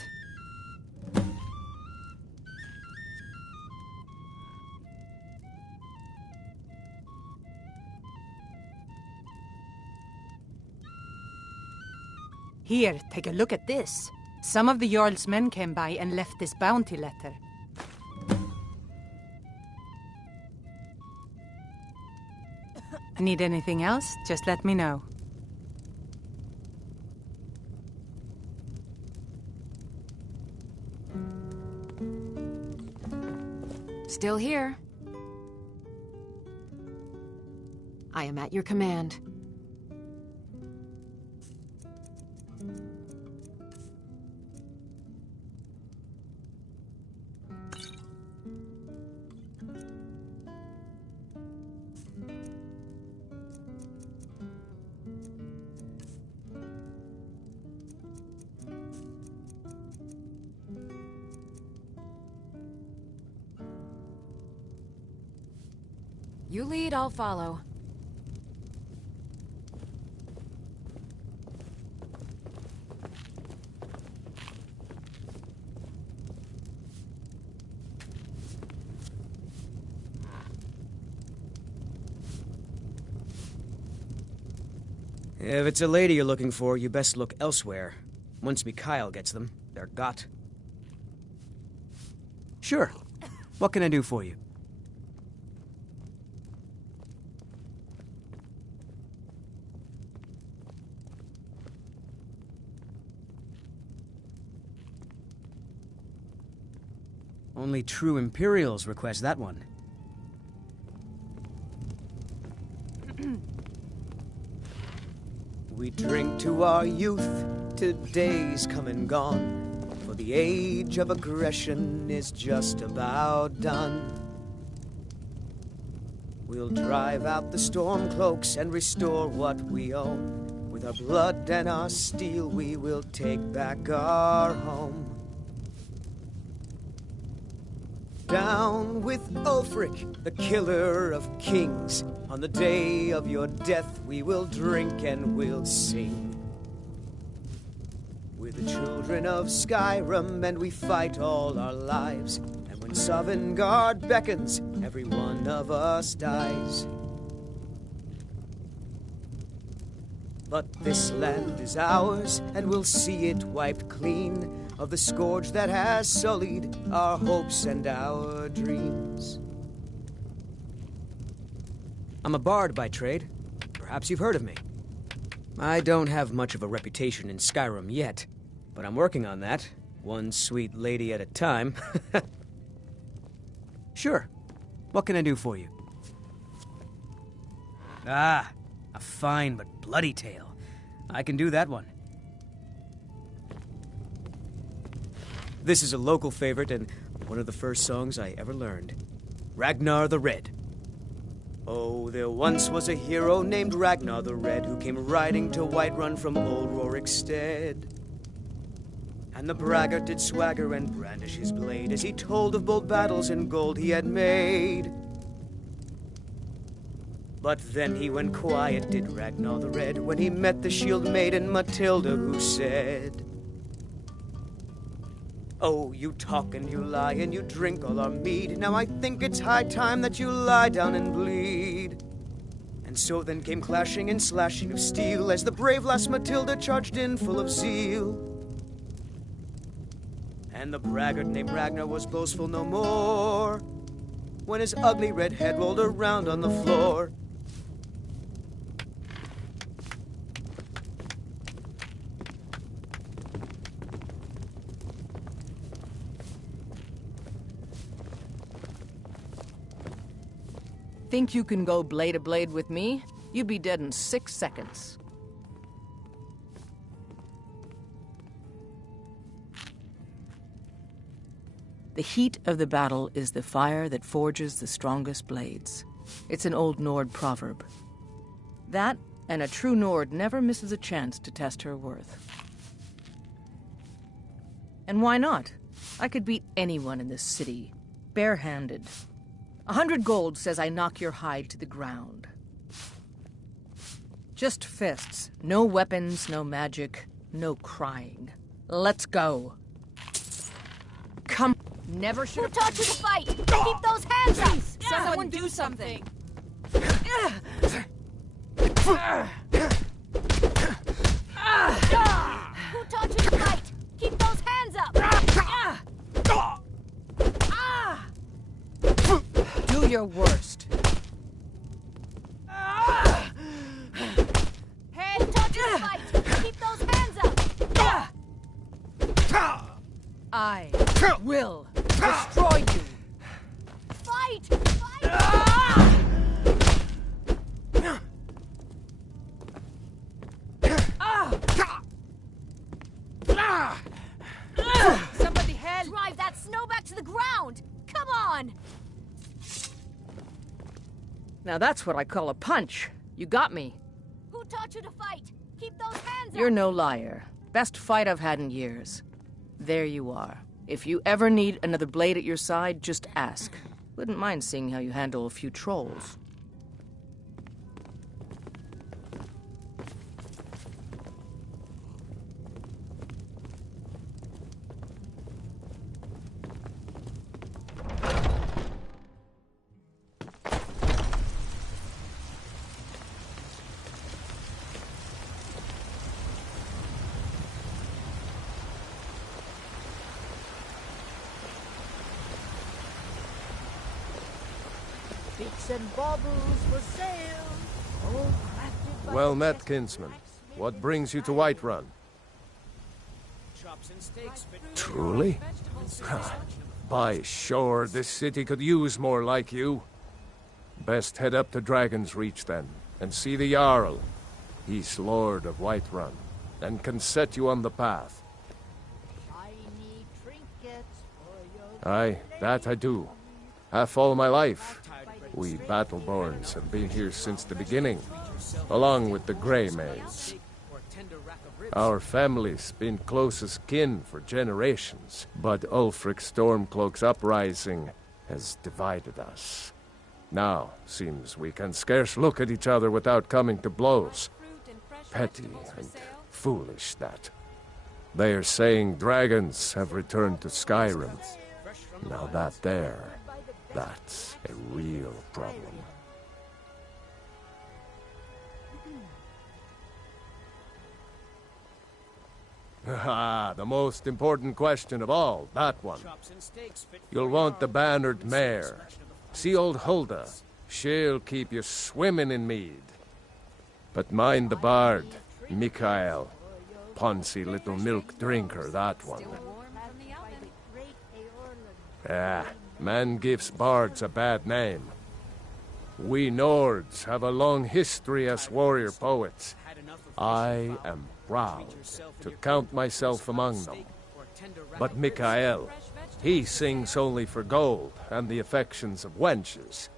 Here, take a look at this. Some of the Jarl's men came by and left this bounty letter. Need anything else? Just let me know. Still here. I am at your command. You lead, I'll follow. If it's a lady you're looking for, you best look elsewhere. Once Mikhail gets them, they're got. Sure. What can I do for you? Only true Imperials request that one. We drink to our youth, today's come and gone, for the age of aggression is just about done. We'll drive out the stormcloaks and restore what we own. With our blood and our steel, we will take back our home. Down with Ulfric, the killer of kings. On the day of your death, we will drink and we'll sing. We're the children of Skyrim, and we fight all our lives. And when Sovngarde beckons, every one of us dies. But this land is ours, and we'll see it wiped clean of the scourge that has sullied our hopes and our dreams. I'm a bard by trade. Perhaps you've heard of me. I don't have much of a reputation in Skyrim yet, but I'm working on that, one sweet lady at a time. Sure. What can I do for you? Ah, a fine but bloody tale. I can do that one. This is a local favorite and one of the first songs I ever learned. Ragnar the Red. Oh, there once was a hero named Ragnar the Red who came riding to Whiterun from old Rorikstead. And the braggart did swagger and brandish his blade as he told of bold battles and gold he had made. But then he went quiet, did Ragnar the Red, when he met the shield maiden Matilda, who said, "Oh, you talk and you lie and you drink all our mead. Now I think it's high time that you lie down and bleed." And so then came clashing and slashing of steel as the brave lass Matilda charged in full of zeal. And the braggart named Ragnar was boastful no more when his ugly red head rolled around on the floor. Think you can go blade to blade with me? You'd be dead in 6 seconds. The heat of the battle is the fire that forges the strongest blades. It's an old Nord proverb. That, and a true Nord never misses a chance to test her worth. And why not? I could beat anyone in this city, barehanded. 100 gold says I knock your hide to the ground. Just fists. No weapons, no magic, no crying. Let's go. Come. Never should have taught you to fight! Keep those hands up! Someone do something! Who taught you to fight? Keep those hands up! Do your worst. Hey, who taught you to fight? Keep those hands up! I will destroy you. Fight! Somebody help! Drive that snow back to the ground! Come on! Now that's what I call a punch. You got me. Who taught you to fight? Keep those hands up! You're no liar. Best fight I've had in years. There you are. If you ever need another blade at your side, just ask. Wouldn't mind seeing how you handle a few trolls. Cakes and baubles for sale. All crafted by Well the met, best kinsman. What brings you to Whiterun? Truly? By shore, this city could use more like you. Best head up to Dragon's Reach then, and see the Jarl. He's Lord of Whiterun, and can set you on the path. shiny trinkets for your Aye, that I do. Half all my life. We Battleborns have been here since the beginning, along with the Grey Maids. Our family's been close as kin for generations, but Ulfric Stormcloak's uprising has divided us. Now, seems we can scarce look at each other without coming to blows. Petty and foolish, that. They are saying dragons have returned to Skyrim. Now that's a real problem. Ah, the most important question of all, that one. You'll want the bannered mare. See old Hulda. She'll keep you swimming in mead. But mind the bard, Mikael. Poncy little milk drinker, that one. Ah, man gives bards a bad name. We Nords have a long history as warrior poets. I am proud to count myself among them. But Mikael, he sings only for gold and the affections of wenches.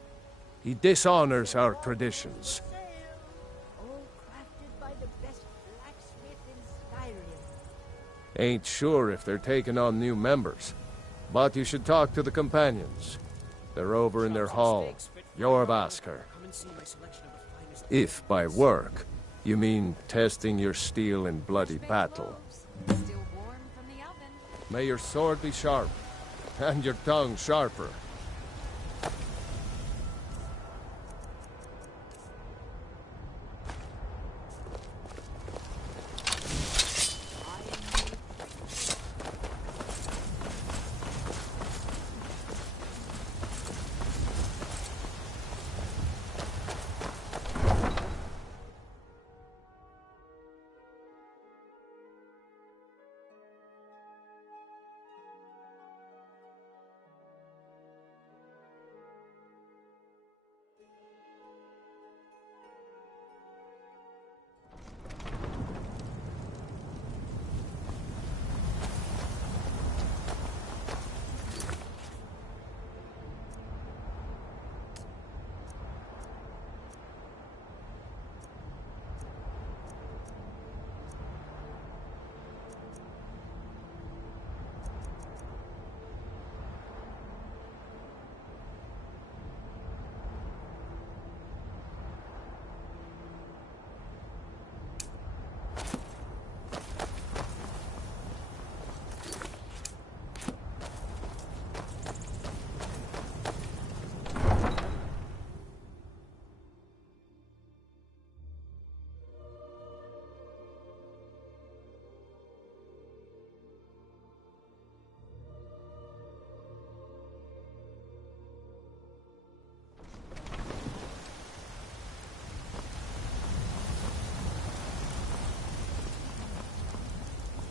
He dishonors our traditions. all crafted by the best blacksmith in Skyrim. Ain't sure if they're taking on new members, but you should talk to the companions. They're over in their hall. Jorvaskr. If by work, you mean testing your steel in bloody battle. May your sword be sharp, and your tongue sharper.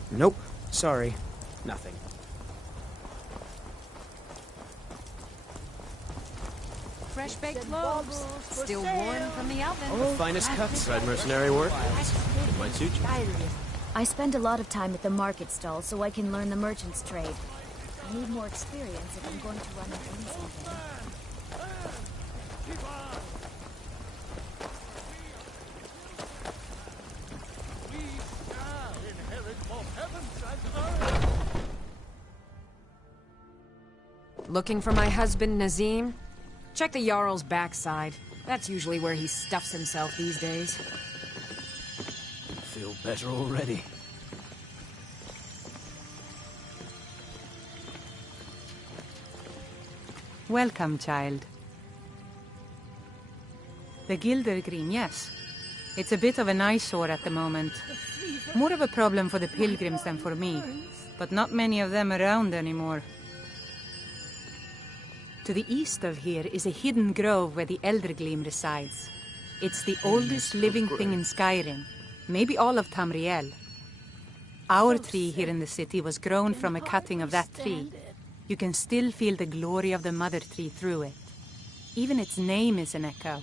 Nope. Sorry. Nothing. Fresh baked loaves, still warm from the oven. The finest cuts. Red mercenary work? It might suit you. I spend a lot of time at the market stall so I can learn the merchant's trade. I need more experience if I'm going to run an easy game. Looking for my husband, Nazim? Check the Jarl's backside. That's usually where he stuffs himself these days. Feel better already. Welcome, child. The Gildergreen, yes. It's a bit of an eyesore at the moment. More of a problem for the pilgrims than for me, but not many of them around anymore. To the east of here is a hidden grove where the Eldergleam resides. It's the oldest living thing in Skyrim, maybe all of Tamriel. Our tree here in the city was grown from a cutting of that tree. You can still feel the glory of the mother tree through it. Even its name is an echo.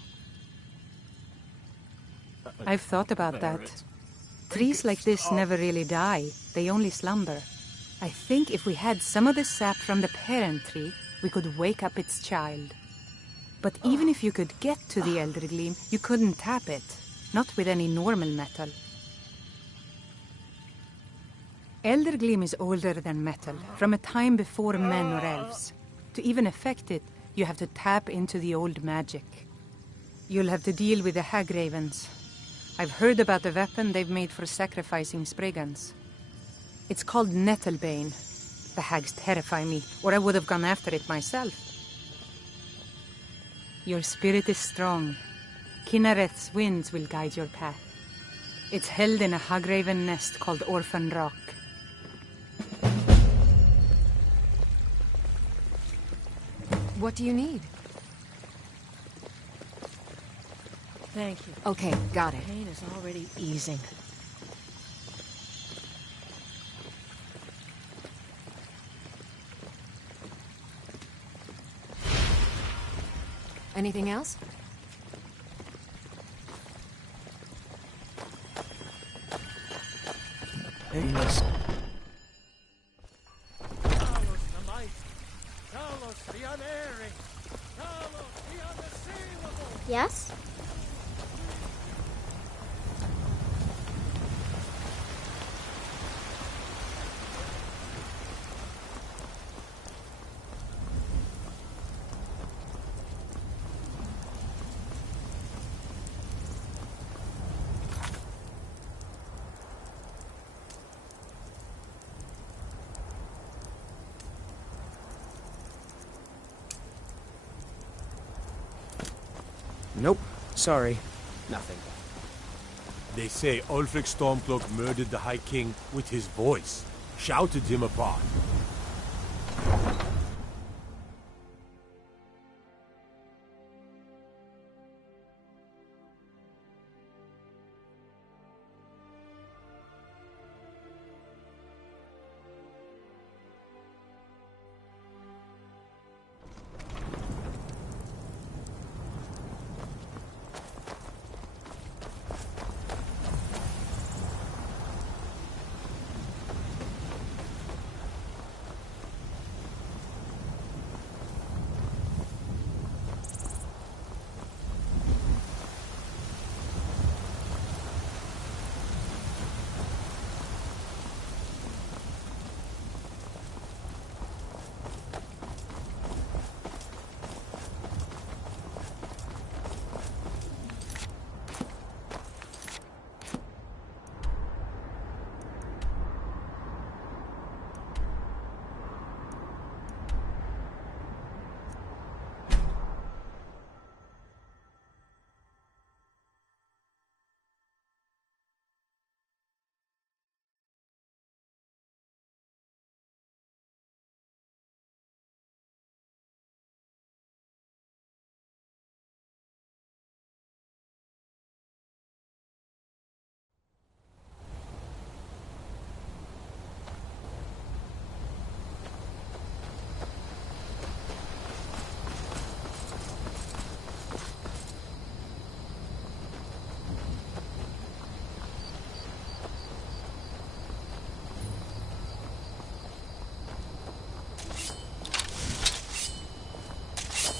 I've thought about that. Trees like this never really die, they only slumber. I think if we had some of the sap from the parent tree, we could wake up its child. But even if you could get to the Eldergleam, you couldn't tap it. Not with any normal metal. Eldergleam is older than metal, from a time before men or elves. To even affect it, you have to tap into the old magic. You'll have to deal with the hag ravens. I've heard about the weapon they've made for sacrificing Spriggans. It's called Nettlebane. The hags terrify me, or I would have gone after it myself. Your spirit is strong. Kinareth's winds will guide your path. It's held in a hagraven nest called Orphan Rock. What do you need? Thank you. Okay, got it. Pain is already easing. Anything else? Painless. Yes? Nope. Sorry. Nothing. They say Ulfric Stormcloak murdered the High King with his voice, shouted him apart.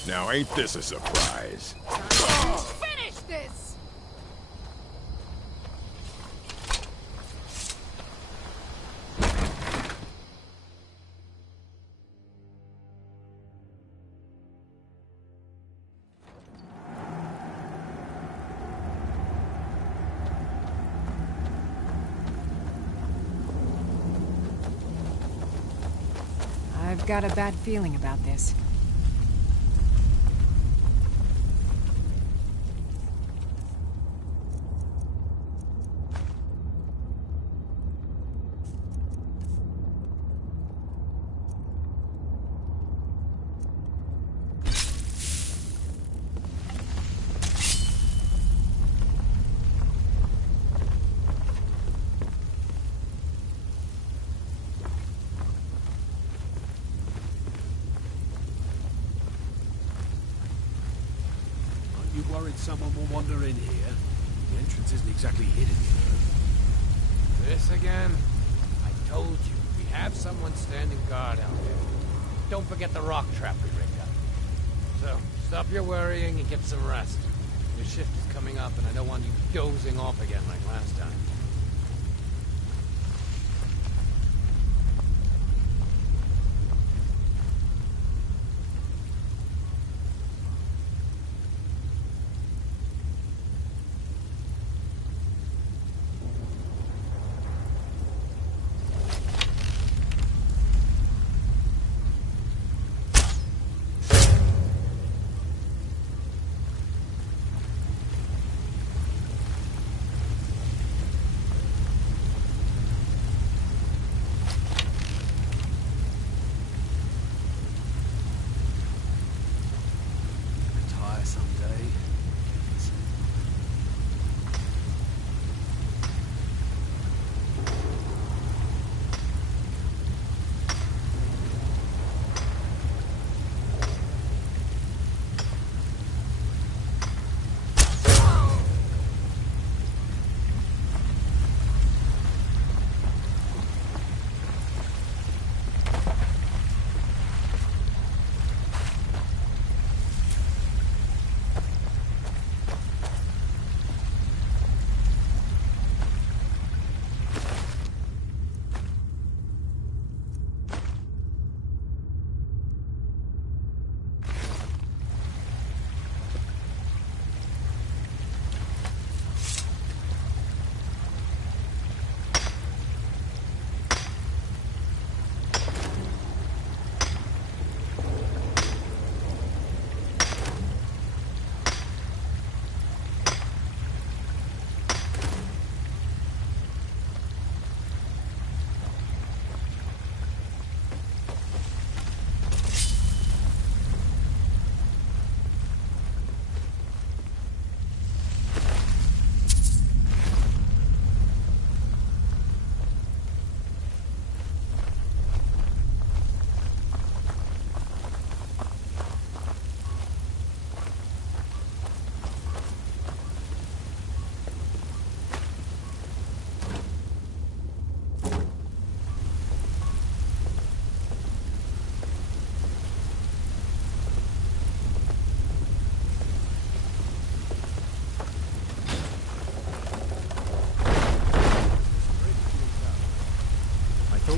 Now ain't this a surprise? Finish this! I've got a bad feeling about this. that someone will wander in here. The entrance isn't exactly hidden, you know. This again? I told you, we have someone standing guard out there. Don't forget the rock trap we rigged up. So, stop your worrying and get some rest. Your shift is coming up, and I don't want you dozing off again like last time.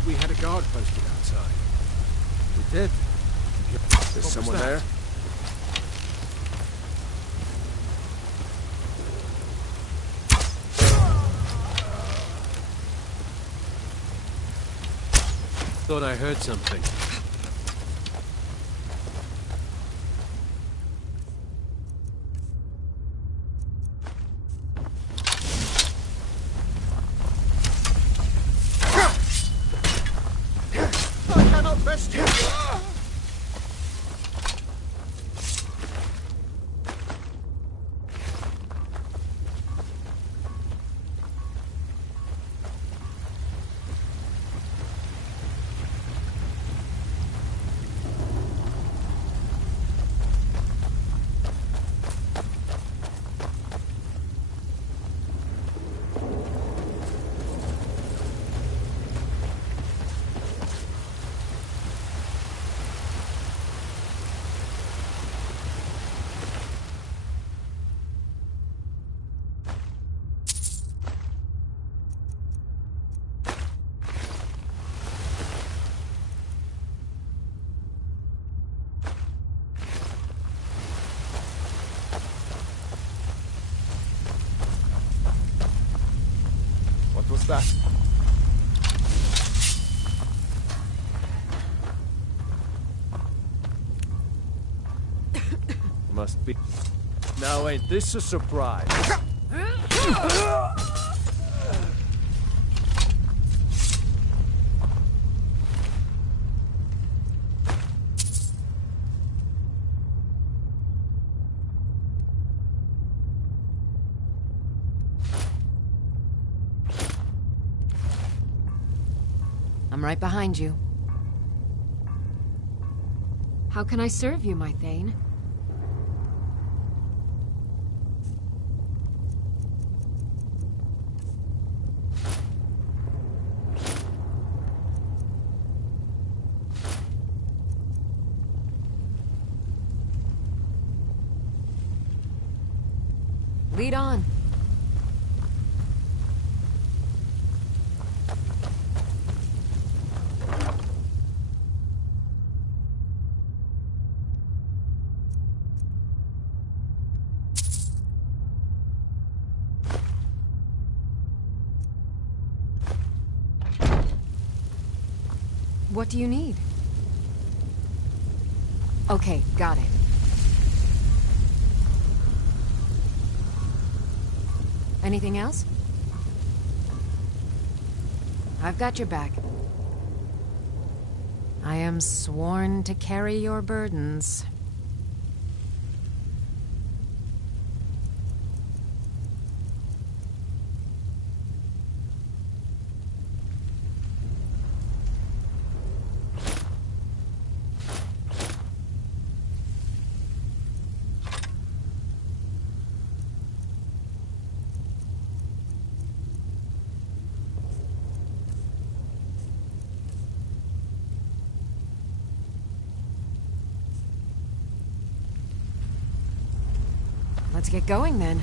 We had a guard posted outside. We did? There's someone there? Thought I heard something. What's that? Must be. Now ain't this a surprise? I'm right behind you. How can I serve you, my Thane? Lead on. What do you need? Okay, got it. Anything else? I've got your back. I am sworn to carry your burdens. Let's get going then.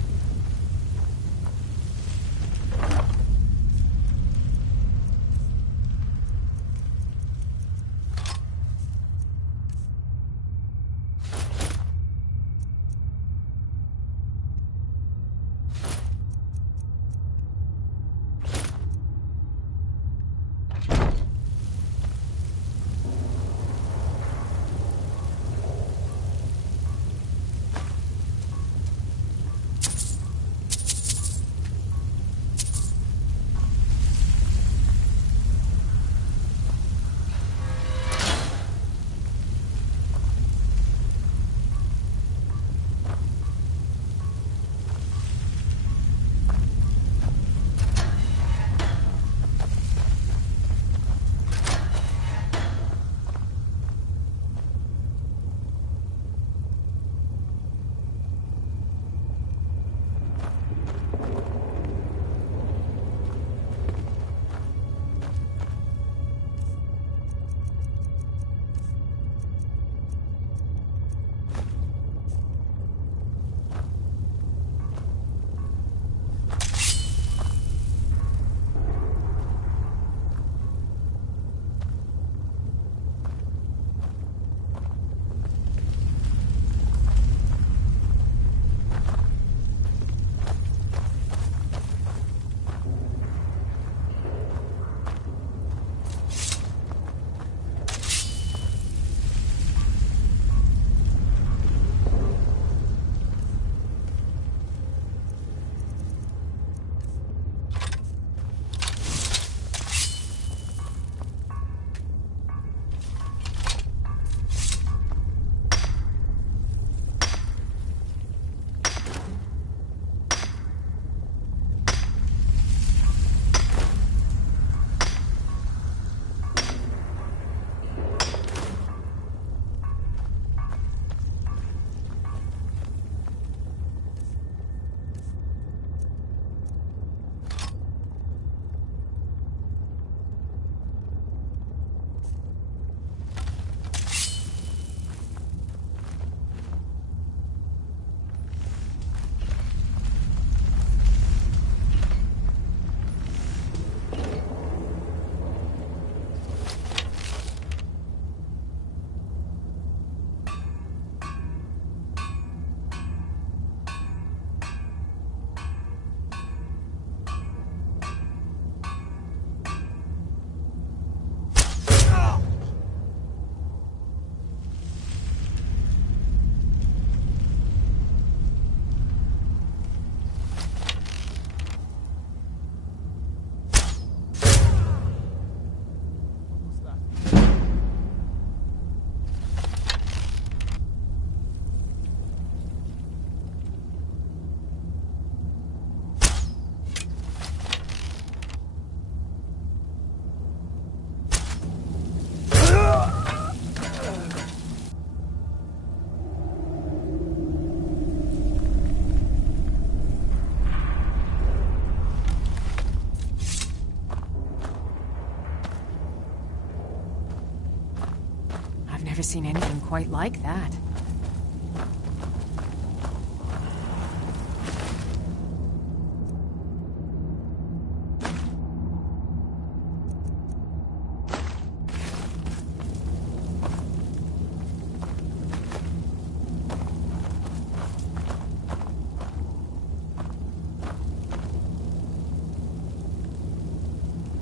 Never seen anything quite like that.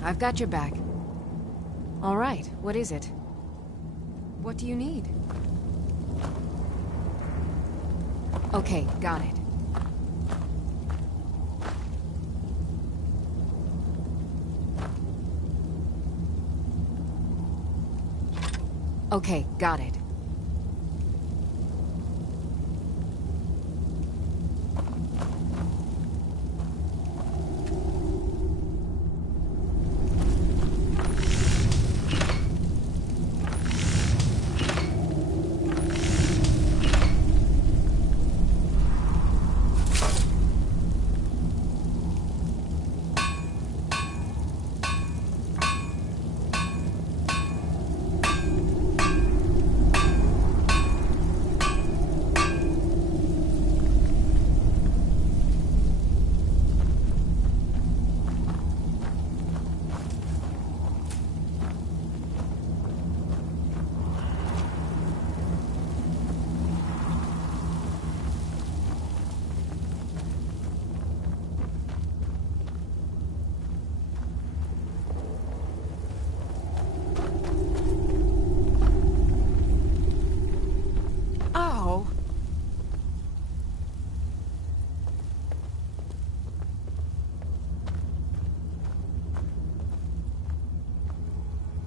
I've got your back. All right, what is it? What do you need? Okay, got it. Okay, got it.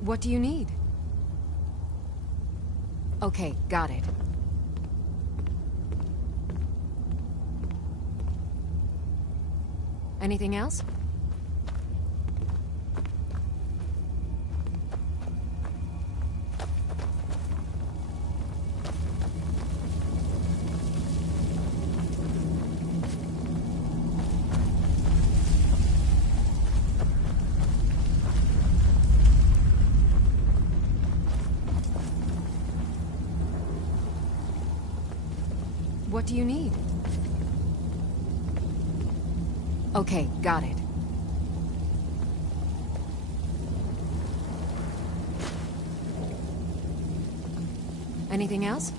What do you need? Okay, got it. Anything else? What do you need? Okay, got it. Anything else?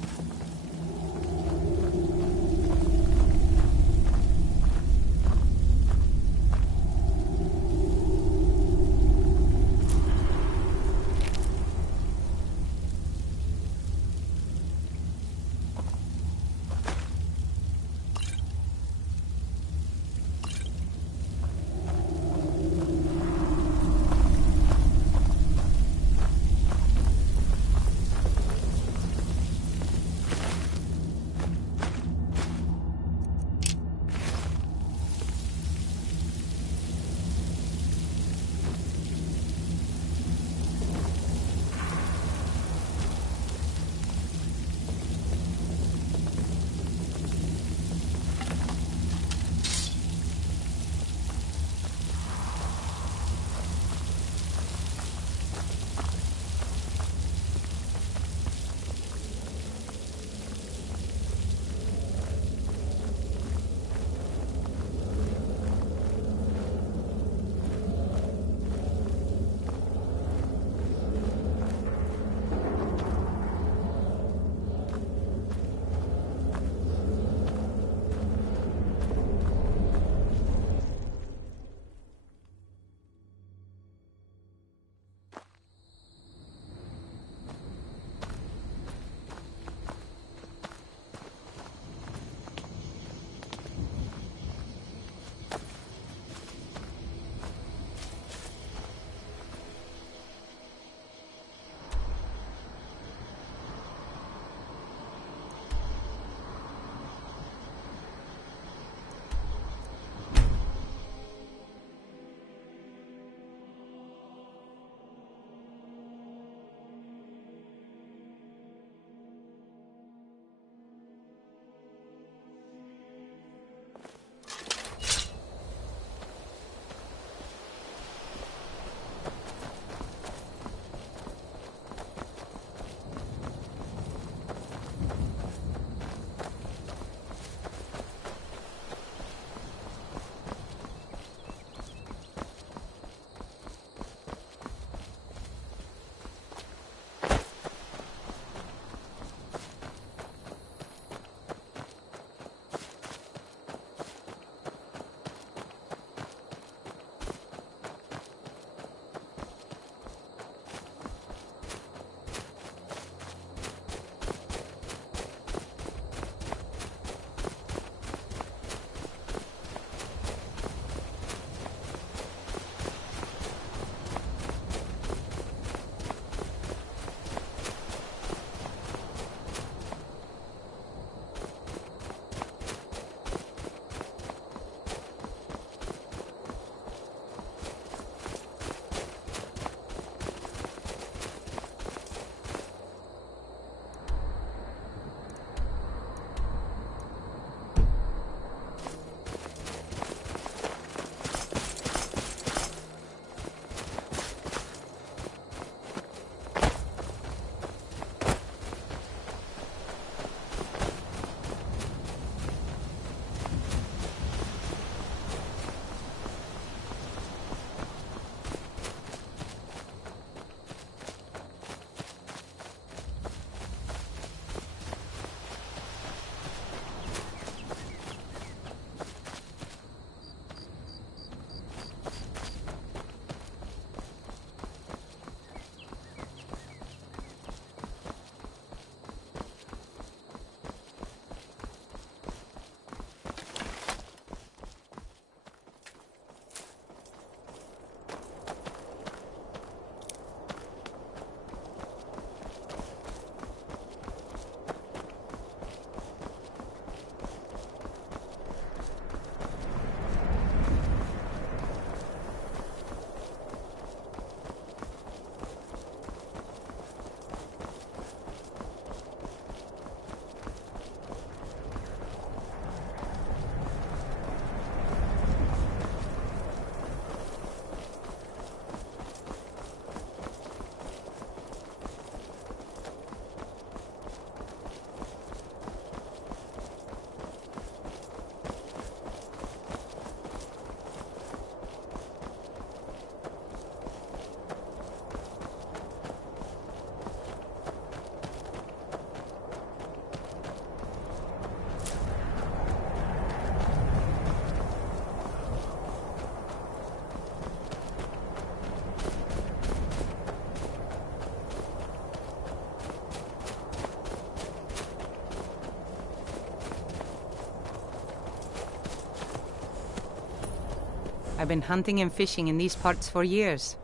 I've been hunting and fishing in these parts for years.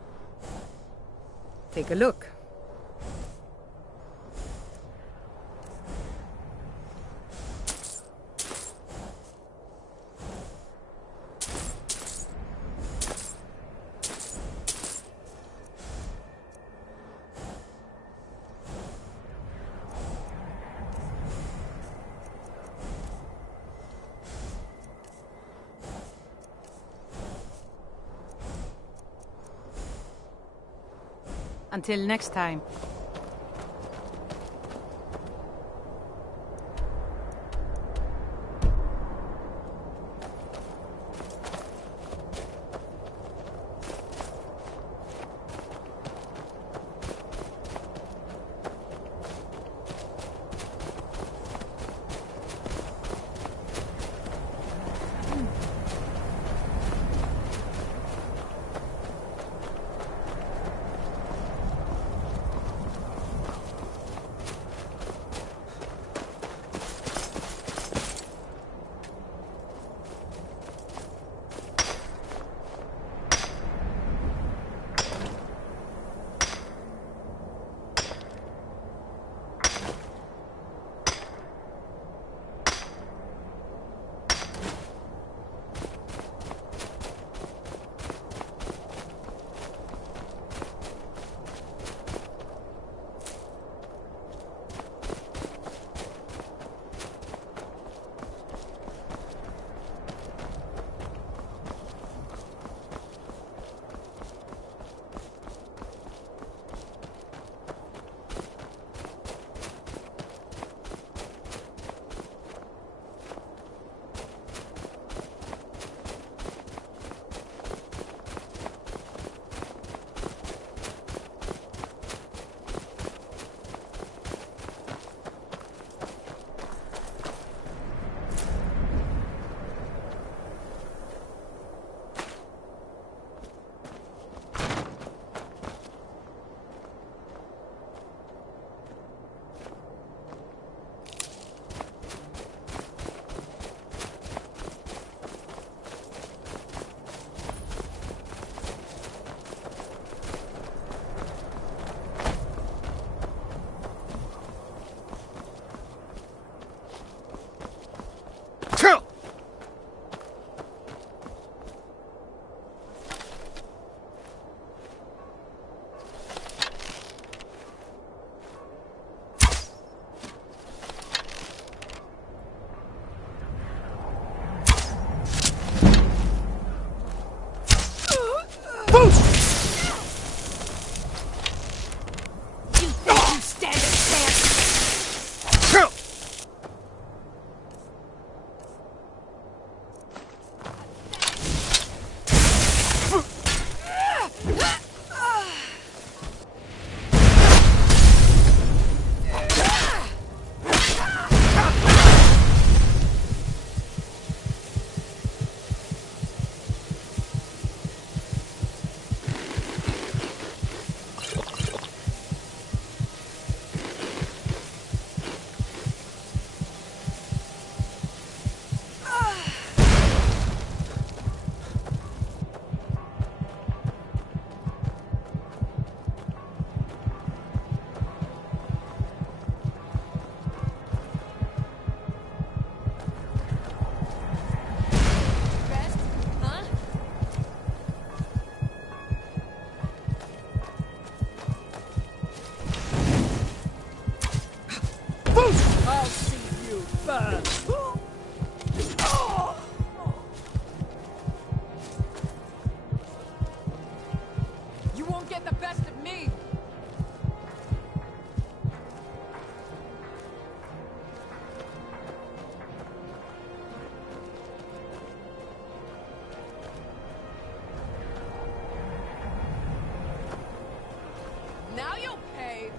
Take a look. Until next time. I'll see you burn. You won't get the best of me! Now you'll pay!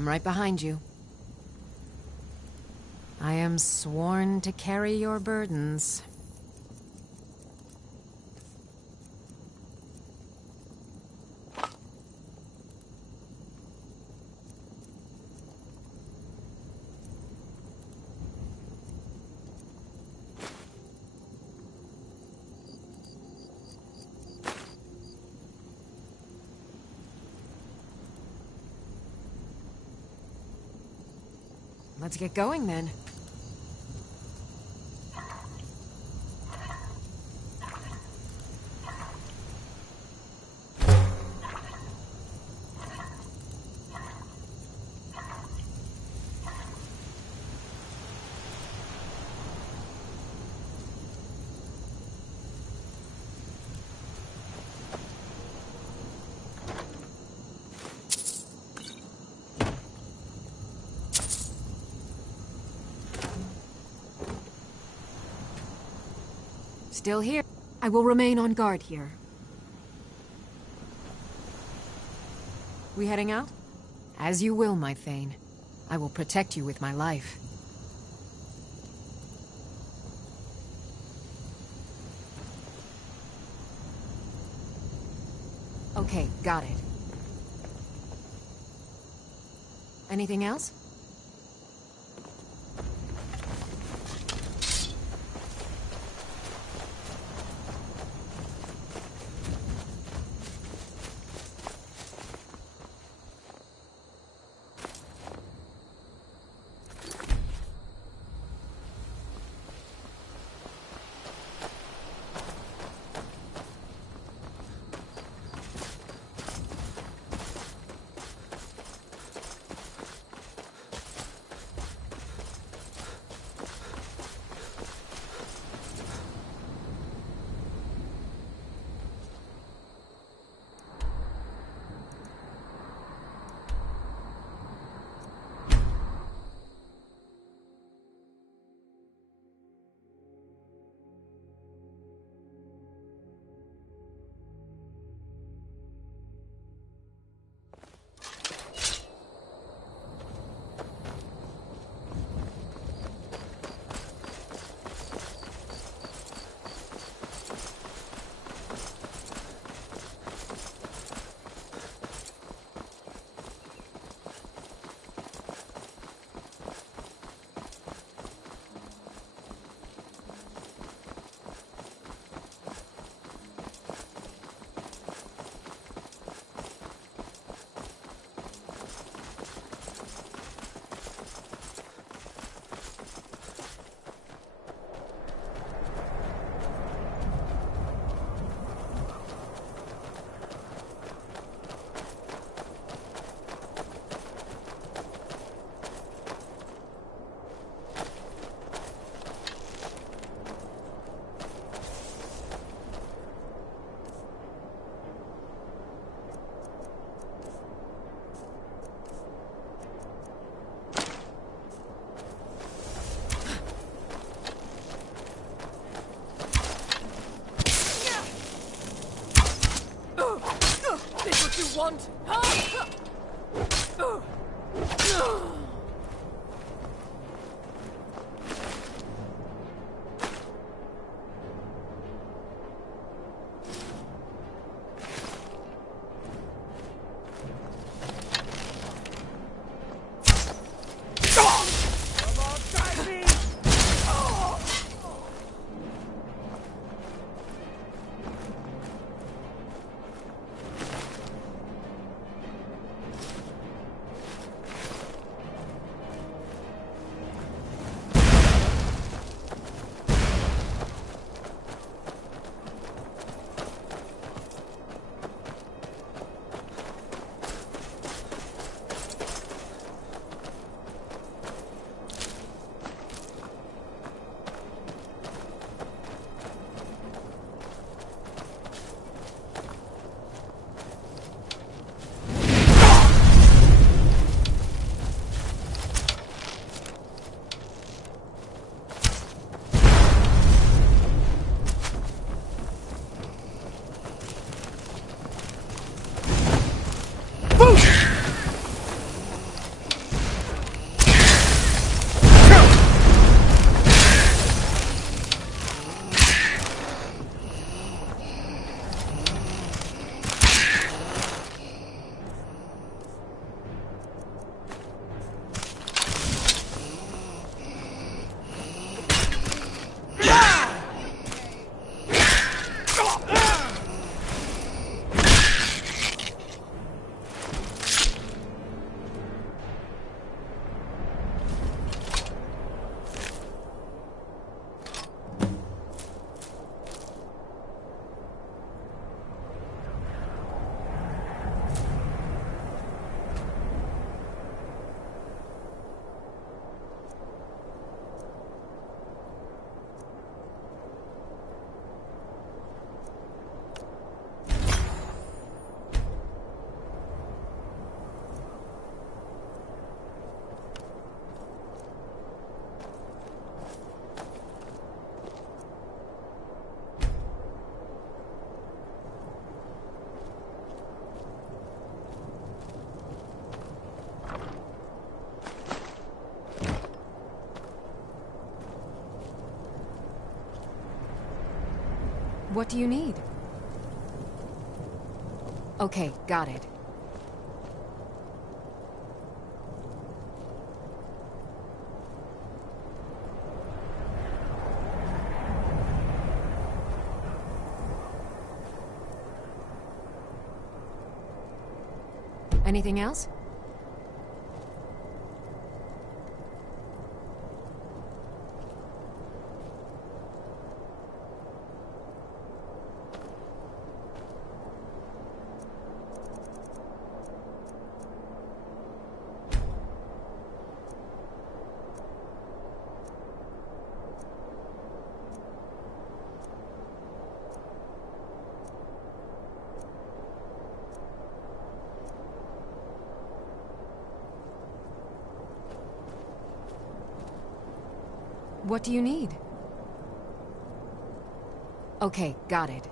I'm right behind you. I am sworn to carry your burdens. Let's get going then. Still here. I will remain on guard here. We heading out? As you will, my Thane. I will protect you with my life. Okay, got it. Anything else? Want? What do you need? Okay, got it. Anything else? What do you need? Okay, got it.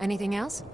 Anything else?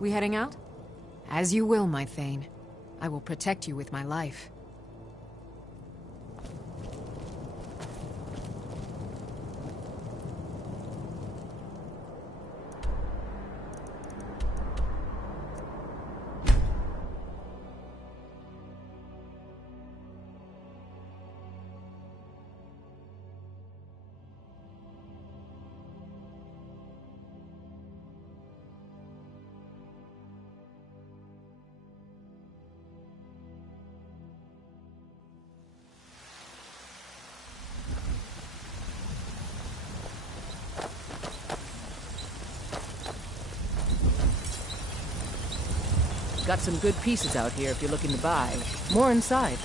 We heading out? As you will, my Thane. I will protect you with my life. Got some good pieces out here if you're looking to buy. More inside.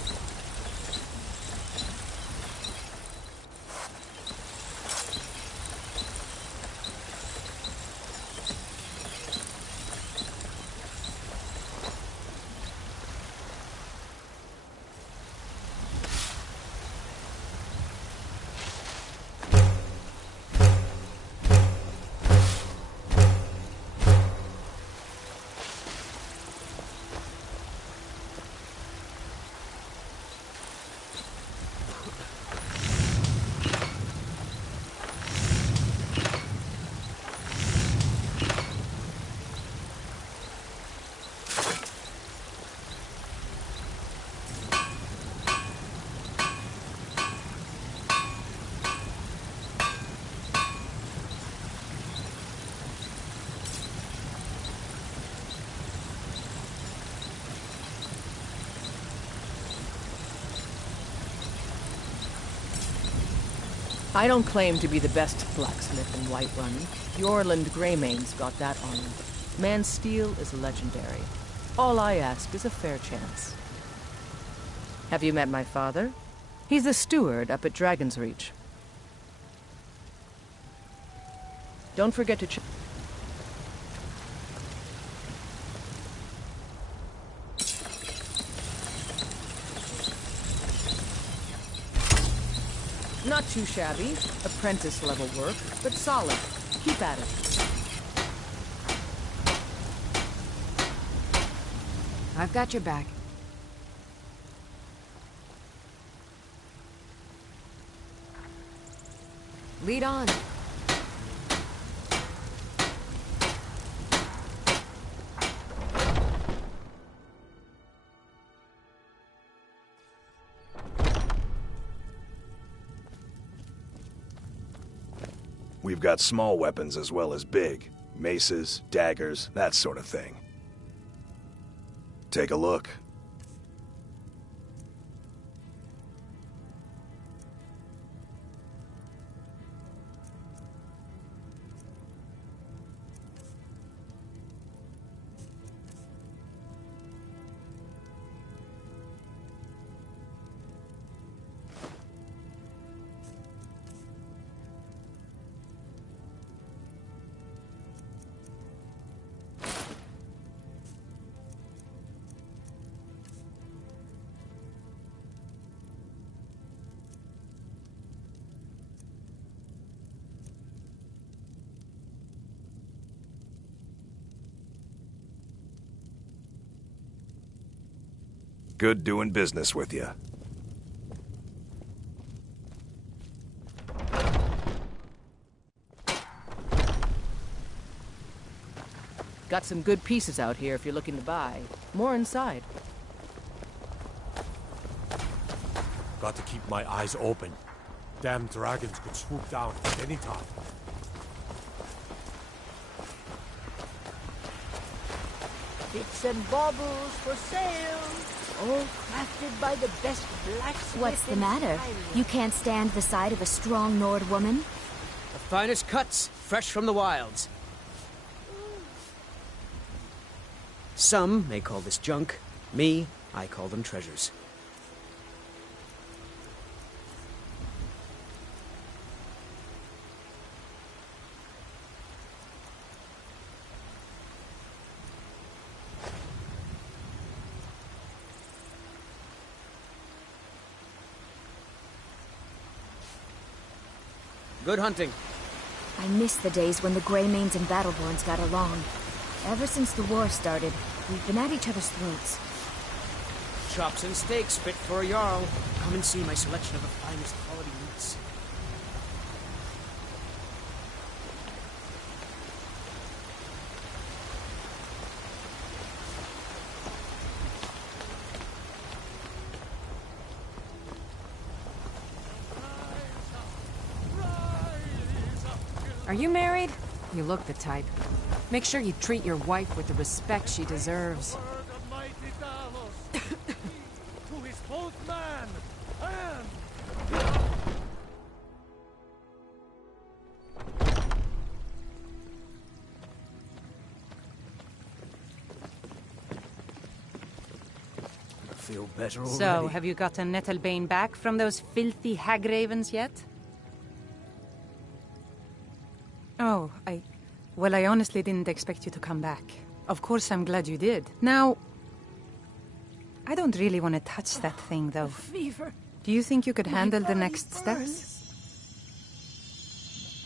I don't claim to be the best blacksmith in Whiterun. Bjorland Greymane's got that honor. Man's steel is legendary. All I ask is a fair chance. Have you met my father? He's the steward up at Dragon's Reach. Don't forget to check. Not too shabby. Apprentice-level work, but solid. Keep at it. I've got your back. Lead on. We've got small weapons as well as big. Maces, daggers, that sort of thing. Take a look. Good doing business with you. Got some good pieces out here if you're looking to buy. More inside. Got to keep my eyes open. Damn dragons could swoop down at any time. Bits and baubles for sale. All crafted by the best blacksmith. What's the in matter? Skyrim. You can't stand the sight of a strong Nord woman? The finest cuts, fresh from the wilds. Some may call this junk. Me, I call them treasures. Good hunting. I miss the days when the Greymanes and Battleborns got along. Ever since the war started, we've been at each other's throats. Chops and steaks fit for a Jarl. Come and see my selection of the finest quality meats. Are you married? You look the type. Make sure you treat your wife with the respect she deserves. To his both man and I feel better already. So, have you gotten Nettlebane back from those filthy hag-ravens yet? Oh, Well, I honestly didn't expect you to come back. Of course, I'm glad you did. Now, I don't really want to touch that thing, though. Fever. Do you think you could handle the body next burns. steps?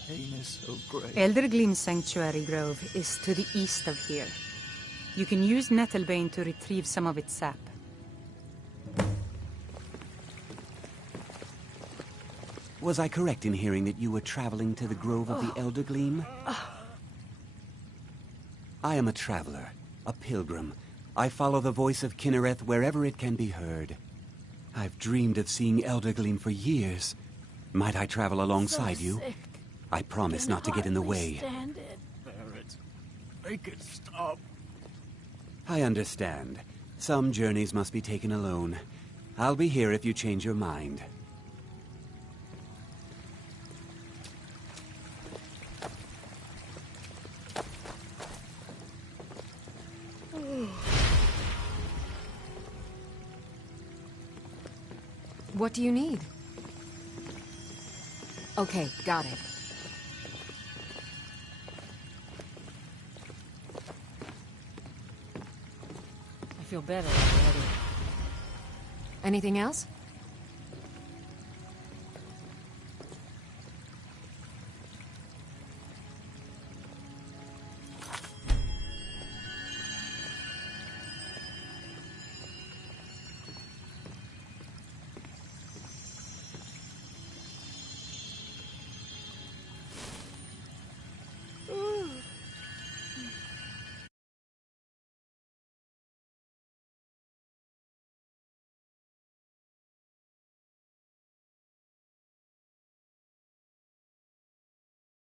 Pain is so great. Eldergleam Sanctuary Grove is to the east of here. You can use Nettlebane to retrieve some of its sap. Was I correct in hearing that you were traveling to the Grove of the Eldergleam? I am a traveler, a pilgrim. I follow the voice of Kinnereth wherever it can be heard. I've dreamed of seeing Eldergleam for years. Might I travel alongside you? Sick. I promise not to get in the way. Stand it. Bear it. Make it stop. I understand. Some journeys must be taken alone. I'll be here if you change your mind. What do you need? Okay, got it. I feel better already. Anything else?